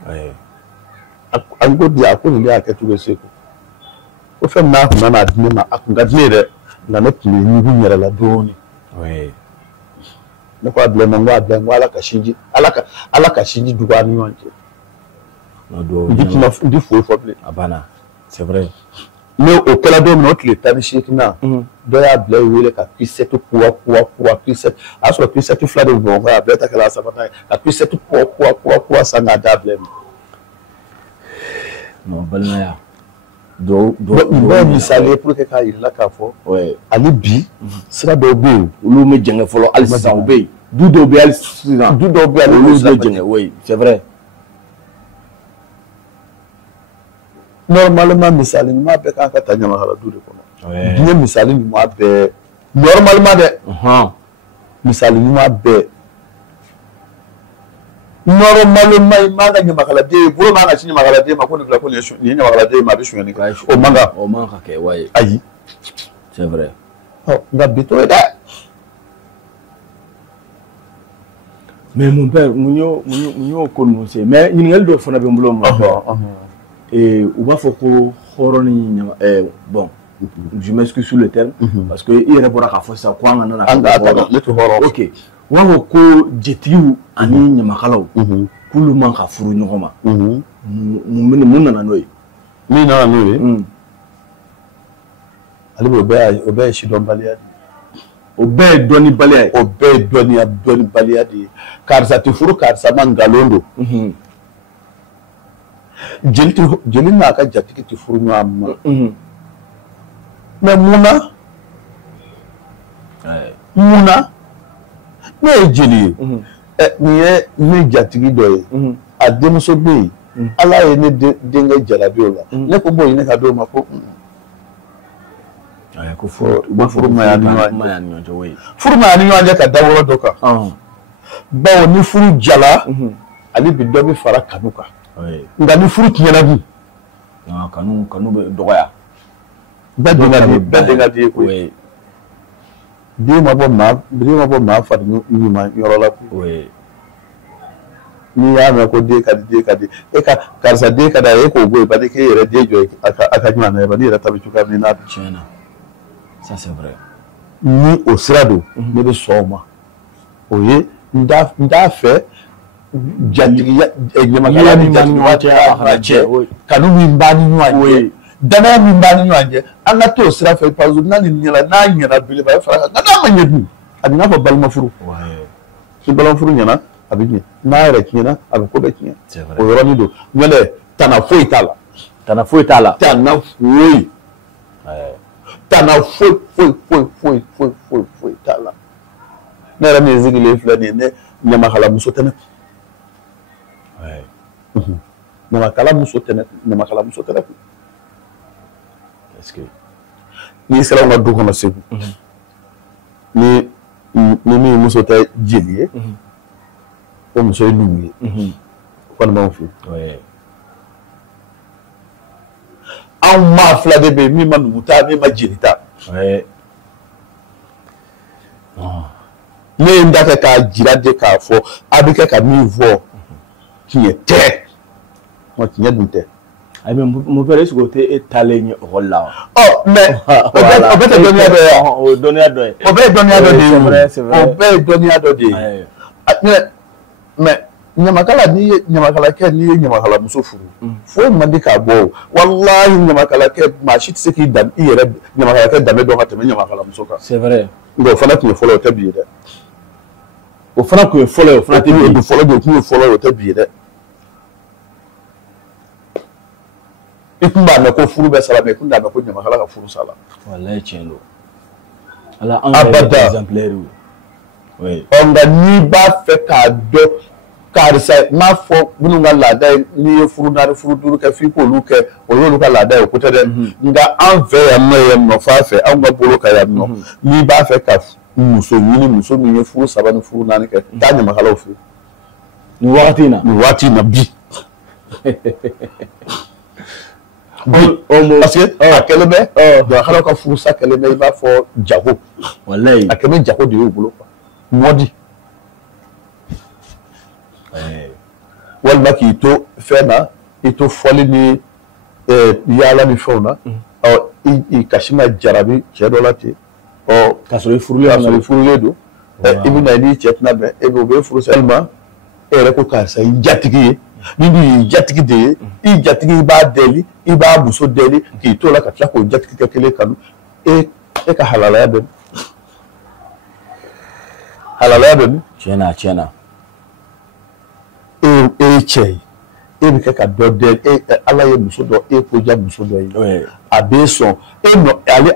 ye a ko di a ko nin de y'a kɛ cogo ye Seko ko fɛn min n'a kun nana di ne ma a kun ka di ne ye dɛ nka ne tun bɛ ɲugu n yɛrɛ la dɔɔnin ne ko Ablaye ma n ko Ablaye n ko ala ka sinji dugu an ni ɲɔgɔn cɛ n ti foyi fɔ bilen a banna c'est vrai ne o kɛra don min na o tile 18 na dɔ y'a Ablaye wele ka P7 kura P7 a y'a sɔrɔ P7 2 de bɛ Bamakɔ yan Ablaye ta kɛra a sabanan ye ka P7 kura san k'a di Ablaye ma. non balimaya n bɛ misali ye pour que k'a yir'i la k'a fɔ hali bi sira dɔw bɛ yen olu bɛ jɛngɛ fɔlɔ hali sisan u bɛ yen du dɔw bɛ yen hali sisan du dɔw bɛ yen olu bɛ jɛngɛ c'est vrai normalement misali ɲuman bɛɛ kan ka ta Ɲamakala du de kɔnɔ diɲɛ misali ɲuman bɛɛ normalement dɛ misali ɲuman bɛɛ normalement man ka ɲamakaladen bolo man ka ci ɲamakaladen ma ko nin fila ko nin ye ɲamakaladen ma a bɛ sonyani kɛ o man ka kɛ wayi ayi c'est vrai nka bi t'o ye dɛ mais mon père mun y'o ko ninnu se mais ɲininkali dɔ fana bɛ n bolo mon père u b'a fɔ ko hɔrɔn ni ɲama bon je m'excuse sur le terme parce que i yɛrɛ bɔra k'a fɔ sisan ko an kana na ne tɛ hɔrɔn ok u b'a fɔ ko jetigiw ani ɲamakalaw k'olu man ka furu ɲɔgɔn ma mun nana n'o ye min nana n'o ye ale o bɛɛ ye sidɔnbaliya de o bɛɛ ye dɔnnibaliya ye o bɛɛ ye dɔnnibaliya de ye karisa tɛ furu karisa ma nkalon don jeli n'a ka jatigi tɛ furu ɲɔgɔn ma mais mun na ne ye jeli ye nin ye ne jatigi dɔ ye a denmuso bɛ yen ala ye ne denkɛ jarabi o la ne ko bon ne ka d'o ma ko furu ma yan ni ɲɔgɔn cɛ ka da wɔrɔ dɔ kan bawo ni furu jala ale bi dɔ bɛ fara kanu kan nka ni furu tiɲɛna dun kanu bɛ dɔgɔya bɛɛ denkɛ di ye koyi den ma bɔ maa fari ɲuman yɔrɔ la koyi n'i y'a mɛn ko den ka di e ka karisa den ka di a ye k'o bɔ yen bari k'e yɛrɛ den jɔ a ka ɲuman na ye bari n'i yɛrɛ ta bɛ cogoya min na tiɲɛna ça c'est vrai ni o sira don ne bɛ sɔn o ma o ye n t'a fɛ jatigiya ɲamakala ni jatigiya cɛ kanu min b'a ni ɲɔgɔn cɛ danaya min b'a ni ɲɔgɔn cɛ an ka t'o sira fɛ parce que n'a ɲɛna belebele a bɛ fara kan nka n'a ma ɲɛ dun a bɛ n'a fɔ balimafuru ni balimafuru ɲɛna a bɛ ɲɛ n'a yɛrɛ tiɲɛna a bɛ ko bɛɛ tiɲɛ o yɔrɔnin don n'o tɛ tana foyi t'a la tana foyi t'a la ne yɛrɛ min sigilen filɛ nin ye ne ɲamakalamuso tɛ ne kun ɲamakalamuso tɛ ne kun n'i sera an ka du kɔnɔ Segu ni min muso tɛ jeli ye o muso ye numu ye o kɔni b'anw fɛ yen anw maa fila de bɛ yen min ma numu ta min ma jeli ta ne ye n da kɛ k'a jira de k'a fɔ a bɛ kɛ ka min fɔ tiɲɛ tɛ tiɲɛ dun tɛ mon père est-ce que tu es allé au là mais o bɛ tɛ dɔnniya dɔ ye o dɔnniya dɔ ye o bɛɛ ye dɔnniya dɔ de ye o bɛɛ ye dɔnniya dɔ de ye mais ɲamakala n'i ye ɲamakalakɛ n'i ye ɲamakalamuso furu foyi man di k'a bɔ o walahi ɲamakalakɛ maa si tɛ se k'i dan i yɛrɛ ɲamakalakɛ danbe dɔn ka tɛmɛ ɲamakalamuso kan c'est vrai nka o fana tun ye fɔlɔ o tɛ bi ye dɛ o fana tun ye fɔlɔ ye o fana tɛ bi ye fɔlɔ de o tun ye fɔlɔ ye o tɛ bi ye dɛ i tun b'a mɛn ko furu bɛ sara mɛ i tun t'a mɛn ko ɲamakala ka furu sara walayi tiɲɛ don ala an yɛrɛ exemplaire nka n'i b'a fɛ k'a dɔn karisa m'a fɔ minnu ka laada ye n'i ye furu naani furu duuru kɛ f'i k'olu kɛ o y'olu ka laada ye o ko tɛ dɛ nka an fɛ yan nɔ yan nɔ f'a fɛ anw ka bolo ka yan nɔ n'i b'a fɛ ka muso ɲini muso min ye furu saba ni furu naani kɛ taa ɲamakalaw fɛ nin wagati in na bi parce que a kɛlen bɛ ɲamakalaw ka furusa kɛlen bɛ i b'a fɔ jago walayi a kɛlen bɛ jago de y'u bolo mɔdi walima k'i to fɛn na i to fɔli ni yaala ni fɛnw na i kasi ma jarabi cɛ dɔ la ten k'a sɔrɔ i furulen don i bɛ na i n'i cɛ tɛna bɛn e bɛ o bɛ furu walima e yɛrɛ ko karisa i jatigi ye ni dun y'i jatigi de ye i jatigi i b'a deli i b'a muso deli k'i to la ka tila k'o jatigi kɛ kelen kanu e ka halalaya bɛ min tiɲɛna e ye cɛ ye e bɛ kɛ ka dɔ deli ala ye muso dɔ e ko ja muso dɔ ye a b'e sɔn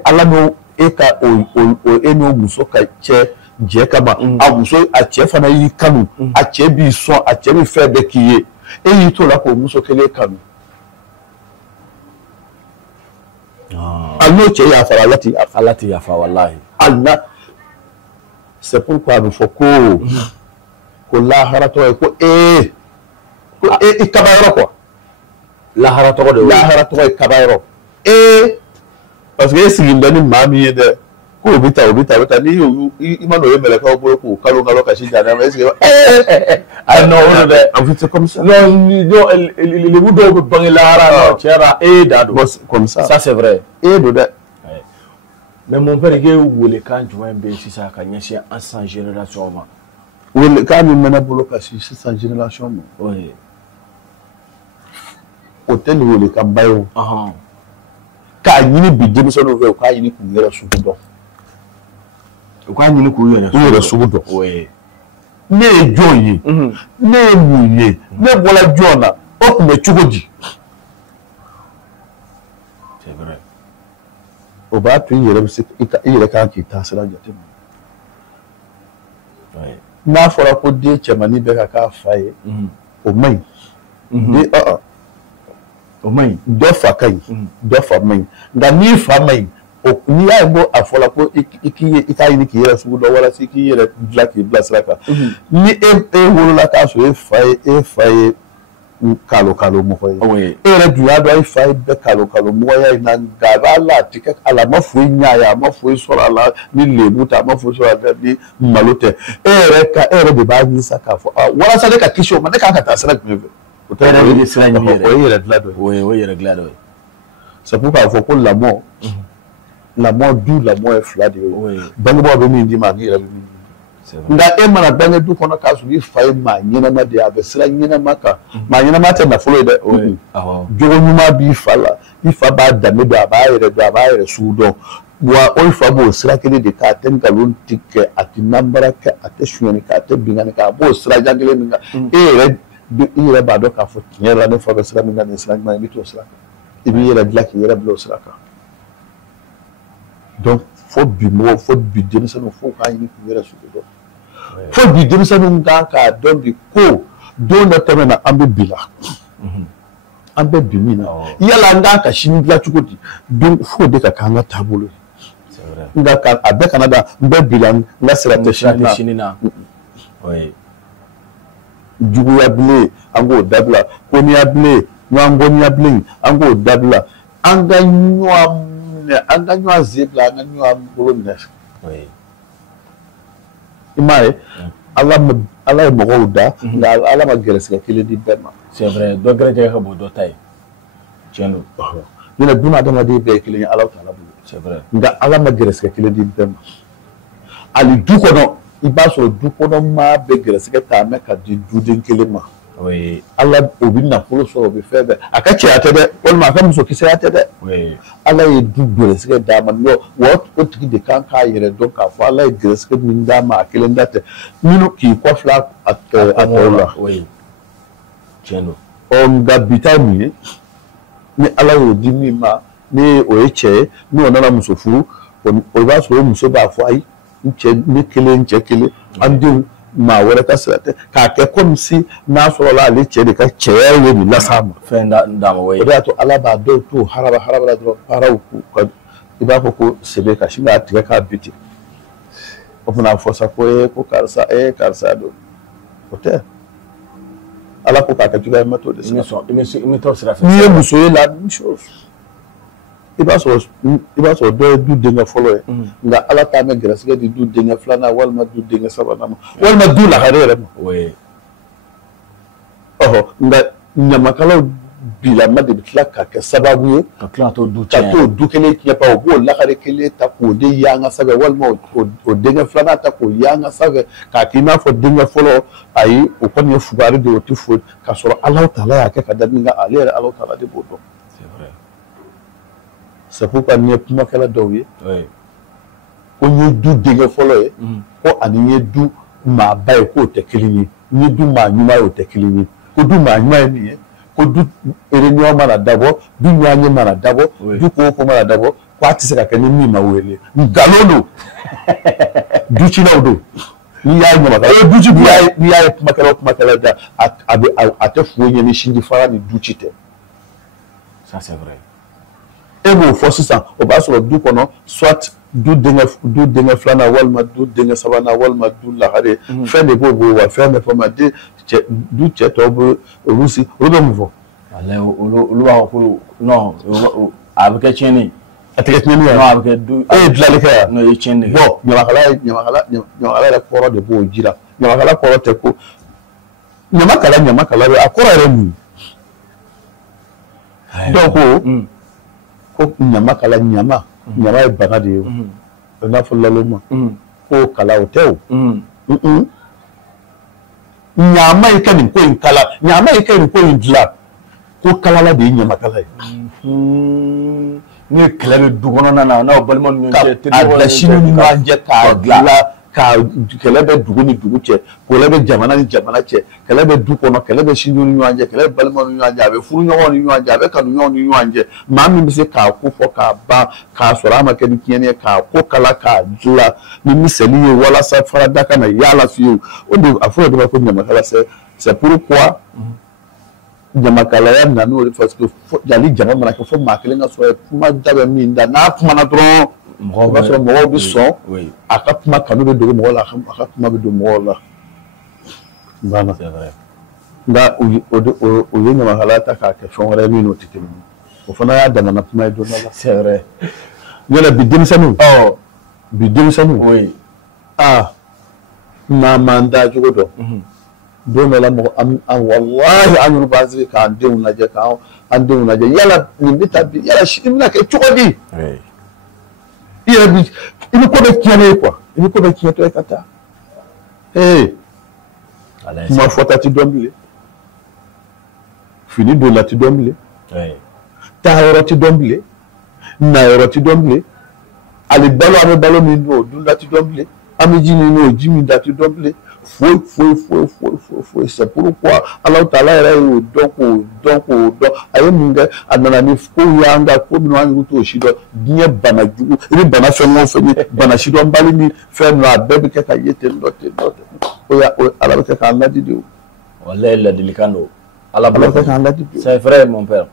ala n'o e ka e n'o muso ka cɛ jɛ kama a muso a cɛ fana y'i kanu a cɛ b'i sɔn a cɛ bɛ fɛn bɛɛ k'i ye e y'i to la k'o muso kelen kanu a n'o cɛ yafara ala tɛ yafa walahi c'est pourquoi il faut que lahara to ko kabayro quoi lahara to kabayro parce que si ndani mami de ko bita ni imano yemele ka ko kalo ka shija na est-ce que ah non en fait c'est comme ça non les boudo be bangi lahara no tiara dado comme ça c'est vrai do da mais mon père il wole kan joint be si ça ka nyesi en sans génération ma wole kan mi mena bolo ka si sans génération ma oui hôtel wole kan bayo ka yini bi demiso no ve ka yini ku yera su do ko yini ku yera su do oui ne joyi ne muye ne bola jona o ku me chugodi c'est vrai o ba tu yere bi yere kan ki ta sala jate oui na fora ko de chamani be ka faye o mai de o mai do fa kai do fa mai da ni fa mai o ni ya go afola ko ikai ni ki yere su do wala si ki yere black raka ni wolo la ka so faye kalo mo faye oui era du ya do faye be kalo mo ya na gabala tika ala mafu nya ya mafu so ala ni lebuta mafu so ala ni malote era de ba ni saka fo wala sa de ka kisho ma de ka ta sala me o tera ni sala ni oui c'est pourquoi il faut que l'amour d'où l'amour est flat de bango ba mi ndi ma ni ra mi nda mana bango du kono ka su bi fay ma nyina ma de abesra nyina maka ma nyina ma ta na follow de jogo nyuma bi fala ifa ba da me da ba ire su do wa o ifa bo sra kele de ka ten ka lon tikke ati nambara ka ate shuni ka ate bingani ka bo sra jangele minga ire ba do ka fo nyela ne fa besra minga ne sra ma mi to sra ibi ire black ire blo sra ka donc faut du demisano faut ka yini ku yera su do faut du demisano nga ka donc ko do na tamena ambe bila ambe bimina yala nga ka shini bila chukoti donc faut de ka kanga tabulo c'est vrai nga ka abe kanada mbe bila nga sera te shinina oui jugu ya ble ango dabla ko ni ya ble nwango ni ya ble ango dabla anga nywa zebla anga nywa bolonne oui imaye ala mo gowda ala ma gereska kile di bema c'est vrai do greje ha bo do tay chenu ni duna dama di be kile ala taala bu c'est vrai nga ala ma gereska kile di bema ali du ko no iba so du ko no ma be gereska ta me ka di du den kile ma oui ala obi na folo so obi febe akachi atede won ma kam so kise atede oui ala ye du gereska da ma no what tiki de kan ka yere donc afa ala ye gereska min da ma kile ndate mino ki ko fla atola oui chenu on ga bitami ni ala yo di mi ma ni oeche ni onana musofu o ba so muso ba fo ai nche ni kele andi ma wala ka sate ka ke comme si na so la le che de ka che ye ni la sama fenda ndama we da to ala ba do to haraba la do parau ko iba ko sebe ka shinga atiga ka biti ofuna força ko karsa do hotel ala ko ka juga mato de ça mais to sera fait ni muso la même chose iba so do du denga folo nga ala ta me grâce di du denga flana wal ma du denga sabana wal ma du la harere oui nga nyamakala bila ma de bitla ka sababu ye ka klato du kele ki pa bo la hare kele ta ko de yanga sabe wal ma o denga flana ta ko yanga sabe ka kina fo denga folo ayi o ko ne fugari de o tifo ka so Allah taala ya ka da ninga alere Allah taala de bodo c'est pourquoi ni kuma kala dawe oui ko ni du denga folo ye ko ani ni du ma bay ko te kilini ni du ma nyuma o te kilini ko du ma nyuma ni ko du erenyo mara dabo du nyanye mara dabo du ko mara dabo ko atise ka kani mi ma wele ngalono du chinodo ni ya nyama ka du chi ni ya kuma kala da ate fuonye ni shingi fara ni du chite ça c'est vrai et m'o fo sisan o b'a sɔrɔ du kɔnɔ soit du denkɛ filanan walima du denkɛ sabanan walima du lahare fɛn de b'o bolo wa fɛn bɛ fɔ ma du cɛ tɔw bɛ olu si olu bɛ mun fɔ. olu b'a fɔ ko non a bɛ kɛ tiɲɛni. a tɛ kɛ tiɲɛni yɛrɛ. non a bɛ kɛ du. e ye dilanli kɛ yan. non e ye tiɲɛni de kɛ. bon ɲamakala yɛrɛ kɔrɔ de b'o jira ɲamakala kɔrɔ tɛ ko ɲamakala a kɔrɔ yɛrɛ mun ye. donc ko ɲamakala ɲama ye bana de ye o n'a fɔ laloma ko kala o tɛ o ɲama yi ka nin ko in kala ɲama yi ka nin ko in dilan ko kalala de ye ɲamakala ye. ni kɛlɛ bɛ du kɔnɔna na n'aw balima ni ɲɔgɔn cɛ a bila sini ni ɲɔgɔn cɛ k'a dilan ka kɛlɛ bɛ dugu ni dugu cɛ kɛlɛ bɛ jamana ni jamana cɛ kɛlɛ bɛ du kɔnɔ kɛlɛ bɛ sinjiw ni ɲɔgɔn cɛ kɛlɛ bɛ balima ni ɲɔgɔn cɛ a bɛ furu ɲɔgɔn ni ɲɔgɔn cɛ a bɛ kanu ɲɔgɔn ni ɲɔgɔn cɛ maa min bɛ se k'a ko fɔ k'a ban k'a sɔrɔ a ma kɛ ni tiɲɛni ye k'a ko kala k'a dilan ni misali ye walasa farada ka na yaala fiyewu o de a fɔra de ma ko ɲamakala c'est pourquoi ɲamakalaya nana o de parce que jali jama mana kɛ fo maa kelen ka sɔrɔ kuma da bɛ min da n'a kumana dɔrɔn o b'a sɔrɔ mɔgɔw bɛ sɔn a ka kuma kanu bɛ dogo mɔgɔw la a ka kuma bɛ don mɔgɔw la banna nka o ye ɲamakalaya ta k'a kɛ fɛn wɛrɛ min n'o tɛ kelen ye o fana y'a damana kuma ye don dɔ la c'est vrai yala bi denmisɛnninw n'a m'an da cogo dɔn don dɔ la mɔgɔ walahi an yɛrɛ b'an sigi k'an denw lajɛ yala nin bɛ taa bi yala sini bɛna kɛ cogo di i yɛrɛ bi i bɛ ko bɛ tiɲɛ ye quoi i bɛ ko bɛ tiɲɛ tɔ ye ka taa kuma fɔta ti dɔn bilen fini don la ti dɔn bilen taa yɔrɔ ti dɔn bilen na yɔrɔ ti dɔn bilen hali balo an bɛ balo min dun o dun da ti dɔn bilen an bɛ ji min dun o ji min da ti dɔn bilen foyi c'est pourquoi Allahu Taala yɛrɛ y'o dɔn k'o dɔn a ye mun kɛ a nana ni kow y'an kan ko minnu an y'u t'o si dɔn diɲɛ bana jugu i bɛ bana fɛn o fɛn ye bana sidɔnbali ni fɛn ninnu a bɛɛ bɛ kɛ ka ye ten dɔ o Ala bɛ kɛ k'an ladi de o. walayi ladilikan don Ala bɛ kɛ k'an ladi de o. c'est vrai mon père.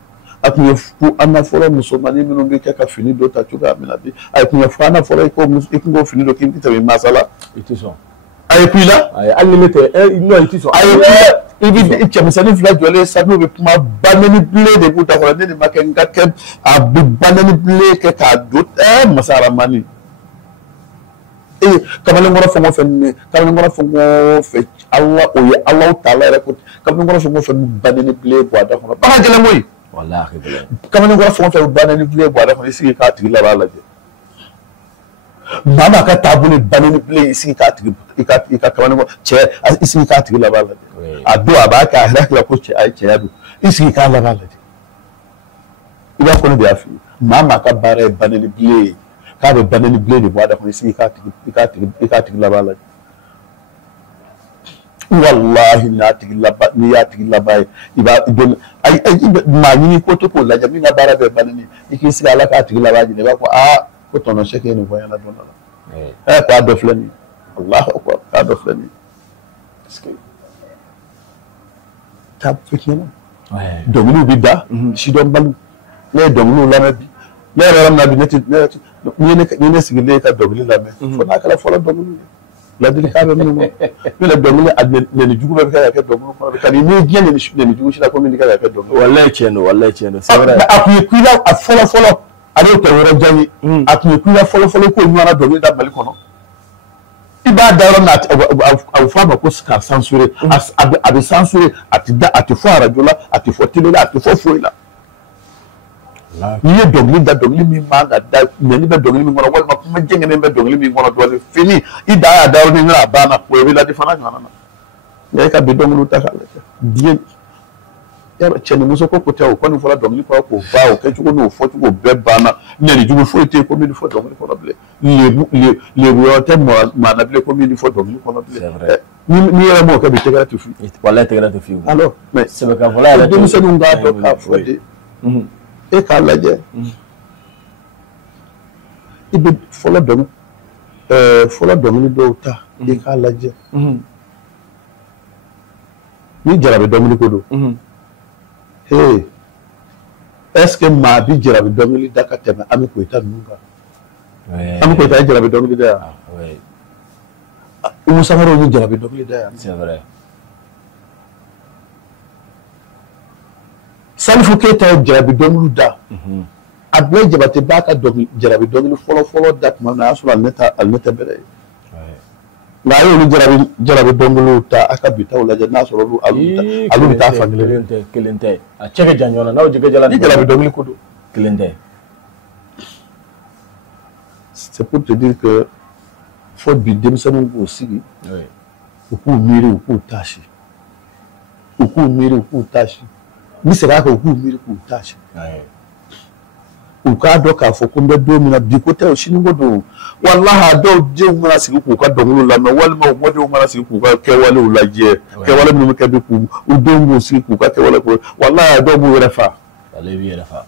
a tun ye fo an na fɔlɔ musomanin minnu bɛ kɛ ka fini dɔ ta cogoya min na bi a tun ye fo an na fɔlɔ i kun k'o fini dɔ k'i bɛ tɛmɛ mansa la. i tɛ sɔn. a ye kun i la. hali ni ne tɛ non i tɛ sɔn. a ye kun i bɛ cɛmisɛnnin fila jɔlen sa n'o bɛ kuma banɛni bilen de b'u da kɔrɔ ne de ma kɛ n ka kɛ a bɛ banɛni bilen kɛ k'a don masa aramani. Kamalenkɔrɔ fɛn o fɛn kamalenkɔrɔ fɛn o fɛn o ye Alahu Taala yɛrɛ ko kamalenkɔrɔ fɛn o fɛn banɛni bilen bɔ a da kɔnɔ baga gɛlɛn koyi. walahi gɛlɛn. Kamalenkɔrɔ fɛn o fɛn banɛni bilen bɔ a da kɔnɔ i sigi k'a tigi laban lajɛ. maa ka taabolo banɛni bilen i sigi k'a tigi i ka kamalenkɔrɔ cɛ i sigi k'a tigi laban lajɛ. a don a b'a kɛ a yɛrɛ hakili la ko cɛya don i sigi k'a laban lajɛ. i b'a fɔ ne de y'a f'i ye maa ka baara ye banɛni bilen ye. k'a bɛ banɛni bilen de bɔ a da kɔnɔ i sigi k'a tigi laban lajɛ. wallahi n'i y'a tigi laban ye i b'a dɔn maa ɲini ko to k'o lajɛ min ka baara bɛɛ banɛni i k'i sigi ala k'a tigi laban ɲini i b'a fɔ ko tɔnɔ sɛkɛ ye nin fɔ n ɲɛna don dɔ la k'a dɔ filɛ nin ye Allahu akbar k'a dɔ filɛ nin ye parce que k'a fitinin dɔnkiliw bɛ da sidɔnbaliw ne ye dɔnkiliw lamɛn bi ne yɛrɛ yɔrɔ min na bi ni ne sigilen ye ka dɔnkili lamɛn fo n'a kɛra fɔlɔ dɔnkiliw ye ladilikan bɛ minnu ma ne dɔnkili a nɛnijugu bɛɛ bɛ kɛ ka kɛ dɔnkili kɔnɔ ka di n'i ye diɲɛ nɛnijugu si la ko min bɛ kɛ ka kɛ dɔnkili. walayi tiɲɛ don walayi tiɲɛ don. a tun ye kun la a fɔlɔ ale tɛ yɔrɔ jan ye a tun ye kun la fɔlɔ ko ɲɔgɔnna dɔnkili da Mali kɔnɔ i b'a da yɔrɔ min a bɛ fɔ a ma ko k'a censurer a bɛ censurer a tɛ fɔ arajo la a tɛ fɔ télé la a tɛ fɔ foyi la. n'i ye dɔnkili da dɔnkili min man ka da nɛni bɛ dɔnkili min kɔnɔ walima kuma jɛngɛnen bɛ dɔnkili min kɔnɔ dɔɔnin fini i da y'a da yɔrɔ min na a banna o bɛ ladi fana ɲɔgɔnna na i ka bi dɔnkiliw ta k'a lajɛ diɲɛ yɔrɔ cɛ ni muso ko tɛ o kɔni fɔra dɔnkili kɔrɔ k'o ban o kɛcogo n'o fɔcogo bɛɛ banna nɛnijugu foyi tɛ yen ko min fɔ dɔnkili kɔnɔ bilen lebu yɔrɔ tɛ maa na bilen ko min fɔ dɔnkili kɔnɔ bilen n'i yɛrɛ m'o kɛ bi tɛgɛrɛ tɛ f'i ye. walayi tɛgɛrɛ tɛ f'i ye. alors mais sɛbɛkafɔla yɛrɛ denmisɛnninw k'a dɔn k'a fɔ de. e k'a lajɛ i bɛ fɔlɔ dɔnkili dɔw ta i k'a lajɛ ni jarabi dɔnkili ko don est-ce que maa bi jarabi dɔnkili da ka tɛmɛ Ami Koyita ninnu kan? Ami Koyita ye jarabi dɔnkili da yan. Umu Sangarɔ ye jarabi dɔnkili da yan. C'est vrai. Salifou Keita ye jarabi dɔnkili da. Abdoulaye Jabate b'a ka jarabi dɔnkili fɔlɔ da tuma min na a y'a sɔrɔ ale ne tɛ bɛrɛ ye. Nka a y'olu jarabi dɔnkiliw ta a ka bitaw lajɛ n'a sɔrɔ olu bɛ taa fan kelen tɛ a cɛ ka jan ɲɔgɔn na n'aw jɛgɛ jala ni jarabi dɔnkili ko don kelen tɛ. C'est pour te dire que fo bi denmisɛnninw k'u sigi u k'u miiri u k'u taasi ni sera kɛ u k'u miiri k'u taasi u k'a dɔn k'a fɔ ko n bɛ don min na bi ko tɛ o sini ko don walahi a dɔw denw mana sigi k'u ka dɔnkiliw lamɛn walima u mɔdenw mana sigi k'u ka kɛwalew lajɛ kɛwale minnu bɛ kɛ bi k'u denw b'u sigi k'u ka kɛwale k'u walahi a dɔw b'u yɛrɛ fa. Ale b'i yɛrɛ fa.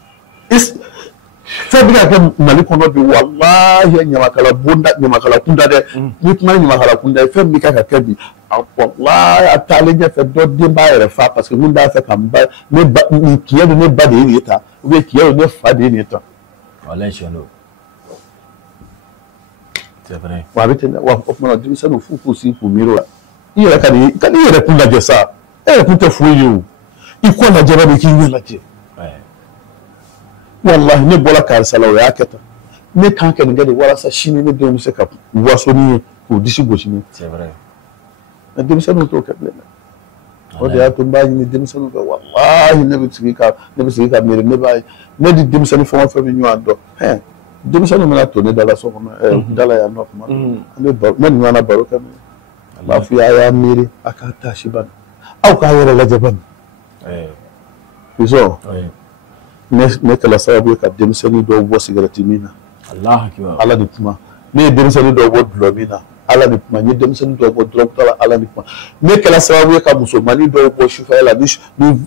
Fɛn bɛ ka kɛ Mali kɔnɔ bi walahi ɲamakala kunda dɛ ni kuma ye ɲamakala kunda ye fɛn min bɛ ka kɛ bi walahi a taalen ɲɛfɛ dɔ den b'a yɛrɛ fa parce que mun b'a fɛ ka n ba tiɲɛ don ne ba de ye nin ye tan ou bien tiɲɛ don ne fa de ye nin ye tan. Walahi tiɲɛ don. C'est vrai. Wa a bɛ ten dɛ wa o tuma denmisɛnninw f'u k'u sigi k'u miiri o la i yɛrɛ ka n'i yɛrɛ kun lajɛ sa e yɛrɛ kun tɛ foyi ye o i kɔ lajɛ bɛ k'i ɲɛ lajɛ. Wallahi ne bɔra karisa la o y'a kɛ tan ne kan kɛ nin kɛ de walasa sini ne denw bɛ se ka waso ni ye k'u disi gosi ni ye. C'est vrai. Mais denmisɛnninw t'o kɛ bilen dɛ o de y'a to n b'a ɲini denmisɛnninw fɛ wallahi ne bɛ sigi ka miiri ne b'a ye ne ni denmisɛnnin fɛn o fɛn bɛ ɲɔgɔn dɔn denmisɛnninw bɛna to ne dala so kɔnɔ dala yan nɔ kuma ne ni ɲɔgɔnna baro kɛ min n b'a fɔ a y'a miiri a k'a taasi bani aw k'a yɛrɛ lajɛ bani bisɔn ne kɛla sababu ye ka denmisɛnnin dɔw bɔ sigɛrɛti min na Ala ni kuma ne ye denmisɛnnin dɔw bɔ dulɔ min na Ala ni kuma n ye denmisɛnnin dɔw bɔ dɔrɔgu ta la Ala ni kuma ne kɛla sababu ye ka musomanin dɔw bɔ sufɛ la ni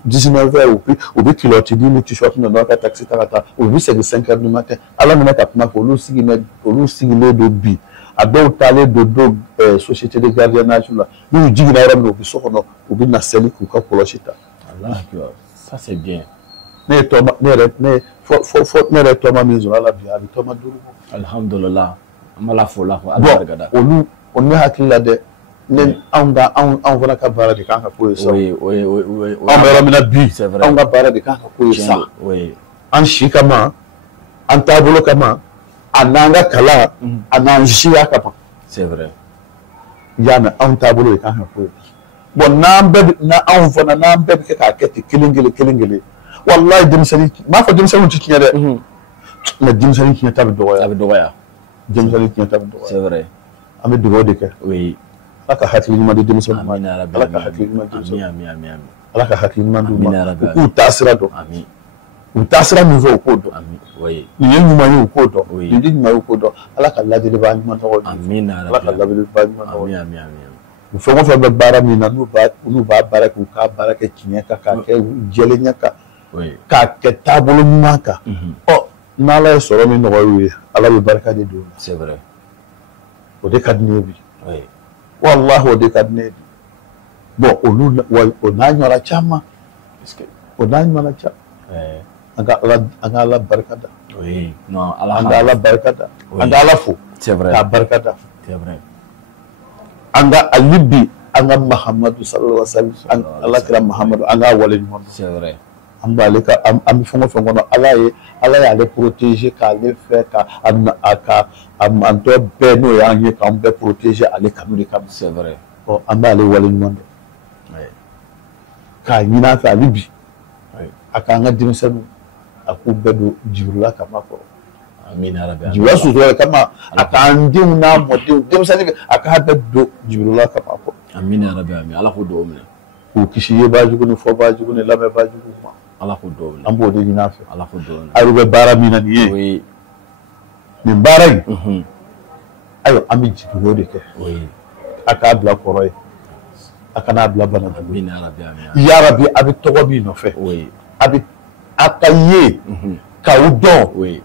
19 heures u bɛ kilɔti di ni t-shirt na n'aw ka taxi ta ka taa u bɛ segin 5 heures du matin Ala nana ka kuma fɔ olu sigilen don bi a dɔw taalen don société de gardiennage la n'u jiginna yɔrɔ min na u bɛ so kɔnɔ u bɛ na seli k'u ka kɔlɔsi ta. Ça c'est bien. Ne yɛrɛ tɔma min sɔrɔ a la bi a bɛ tɔma 5 bɔ. Alhamdulillah an b'Ala fo la bon olu ne hakili la dɛ anw fana ka baara de kan ka k'o ye sa anw bɛ yɔrɔ min na bi anw ka baara de kan ka k'o ye sa an si kama an taabolo kama a n'an ka kalan a n'an siya kama. C'est vrai. Yanni anw taabolo de kan ka k'o ye bon n'anw bɛɛ bɛ kɛ k'a kɛ ten kelen wallahi denmisɛnnin m'a fɔ denmisɛnninw tɛ tiɲɛ dɛ mais denmisɛnnin tiɲɛ ta bɛ dɔgɔya. Denmisɛnnin tiɲɛ ta bɛ dɔgɔya. C'est vrai. An bɛ dugawu de kɛ. Oui. Ala ka hakili ɲuman di denmisɛnninw ma. Ala ka hakili ɲuman di denmisɛnninw ma. Amin. Ala ka hakili ɲuman d'u ma u k'u taasira dɔn. Amin. U taasira min fɛ u k'o dɔn. Amin. Oui. Nin ye ɲuman ye u k'o dɔn. Nin di ɲuman ye u k'o dɔn. Ala ka ladiliba ɲuman tɔgɔ di. Amin. Ala ka ladiliba ɲuman tɔgɔ di. Amin. U fɛn o fɛn bɛ baara min na n'u b'a baara kɛ u k'a baara kɛ tiɲɛ kan k'a kɛ jɛlenya kan. K'a kɛ taabolo ɲuman kan n'Ala ye sɔrɔ min nɔgɔya u ye Ala bɛ barika de don o la. C'est vrai. O de ka di ne ye bi wallahi o de ka di ne ye bi bon olu o n'a ɲɔgɔnna caman o n'a ɲɔgɔnna caman an ka Ala barika da an ka Ala barika da an ka Ala fo k'a barika da an ka hali bi an ka Mahamadu sallallahu alaihi wa sallam Ala kira Mahamadu an k'a wale ɲuman dɔn. An b'ale ka an bɛ fɛn o fɛn kɔnɔ Ala y'ale protéger k'ale fɛ ka an tɔ bɛɛ n'o y'an ye k'an bɛɛ protéger ale kanu de kama. C'est vrai. An b'ale wale ɲuman dɔn k'a ɲini a fɛ hali bi a k'an ka denmisɛnninw a k'u bɛɛ don Jibirila kama kɔrɔ. Jibirila sutura kama a k'an denw n'a mɔdenw denmisɛnnin a k'a bɛɛ don Jibirila kama kɔrɔ. Ala k'o dugawu minɛ. K'u kisi yebajugu ni fɔbajugu ni lamɛnbajugu ma. Ala k'o dugawu minɛ. An b'o de ɲini a fɛ. Ala k'o dugawu minɛ. Ayiwa bɛ baara min na nin ye nin baara in ayiwa an bɛ jigin o de kɛ a k'a bila kɔrɔ ye a kana bila bana jugu ye yarabi a bɛ tɔgɔ min nɔfɛ a ka ye k'aw dɔn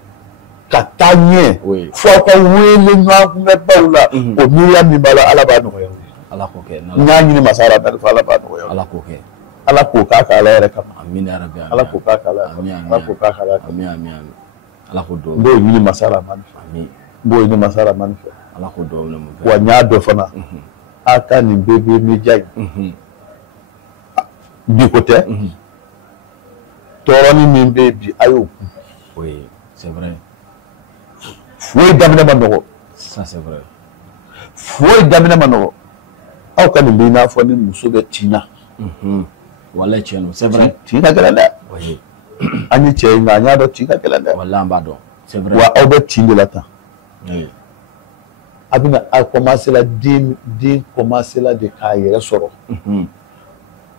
ka taa ɲɛ fo aw ka wele ɲɔgɔn kunbɛbaw la o miiriya min b'a la Ala b'a nɔgɔya. Ala k'o kɛ. N y'a ɲini masa Ala fɛ Ala b'a nɔgɔya. Ala k'o kɛ. ala k'o k'a ka ala yɛrɛ kama amina rabbi ala k'o k'a ka ala ala k'o k'a ka ala kama amin ala ko do n b'o ɲini masa Rahamani fɛ amin n b'o ɲini masa Rahamani fɛ ala ko do ne mo wa n y'a dɔ fana a ka nin bɛɛ bɛ media in bi ko tɛ tɔɔrɔni min bɛ yen bi a y'o kun oui c'est vrai foyi daminɛ ma nɔgɔ ça c'est vrai foyi daminɛ ma nɔgɔ aw ka nin bɛ i n'a fɔ ni muso bɛ tin na walahi tiɲɛ don c'est vrai tin ka gɛlɛn dɛ oui an ye cɛ ye nka an y'a dɔn tin ka gɛlɛn dɛ walahi an b'a dɔn c'est vrai wa aw bɛ tin de la tan oui a bɛna a commencé la den commencé la de k'a yɛrɛ sɔrɔ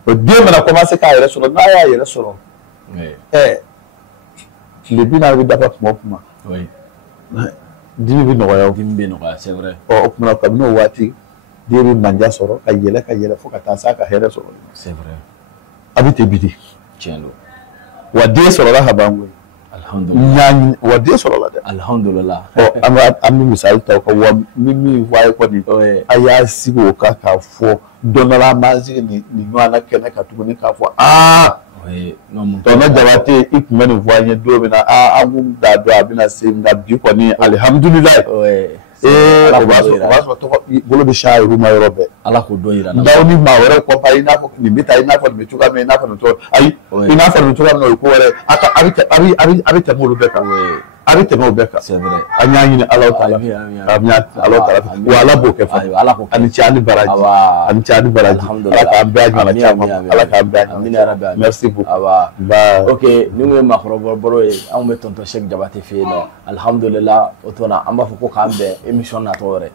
o den mana commencé k'a yɛrɛ sɔrɔ n'a y'a yɛrɛ sɔrɔ tile 40 bɛ dafa tuma o tuma oui dimi bɛ nɔgɔya dimi bɛ nɔgɔya c'est vrai o tuma kabini o waati den bɛ manja sɔrɔ ka yɛlɛ fo ka taa s'a ka hɛrɛ sɔrɔ c'est vrai a bɛ ten bi de tiɲɛ don wa den sɔrɔla ka ban koyi alhamdulillah wa den sɔrɔla dɛ alhamdulillah an bɛ misali ta o kan wa min fɔ a ye kɔni a y'a sigi o kan k'a fɔ don dɔ la an b'an sigi nin ɲɔgɔnna kɛnɛ kan tuguni k'a fɔ tɔnɔ Jabate i tun bɛ nin fɔ an ye don min na an kun t'a dɔn a bɛna se nka bi kɔni alihamudulilayi o b'a sɔrɔ tɔgɔ bolo bɛ sa yɛrɛ ma yɔrɔ bɛɛ ala k'o dɔn yira n'aw ni maa wɛrɛ kɔnpa i n'a fɔ nin bɛ taa i n'a fɔ nin bɛ cogoya min i n'a fɔ nin cogoya ayi i n'a fɔ nin cogoya min o ye ko wɛrɛ a bɛ tɛmɛ olu bɛɛ kan a bɛ tɛmɛ o bɛɛ kan c'est vrai an y'a ɲini Alahu Taala fɛ wa ala b'o kɛ fana ani cɛ ani baraji ala k'an bɛɛ ɲɔgɔnna caman ala k'an bɛɛ ɲɔgɔnna merci beaucoup ok ni mun ye maakɔrɔba baro ye anw bɛ tonton Sɛki Jabate fɛ yen nɔ alhamdulillah o tuma na an b'a fɔ ko k'an bɛn émission natɔ wɛrɛ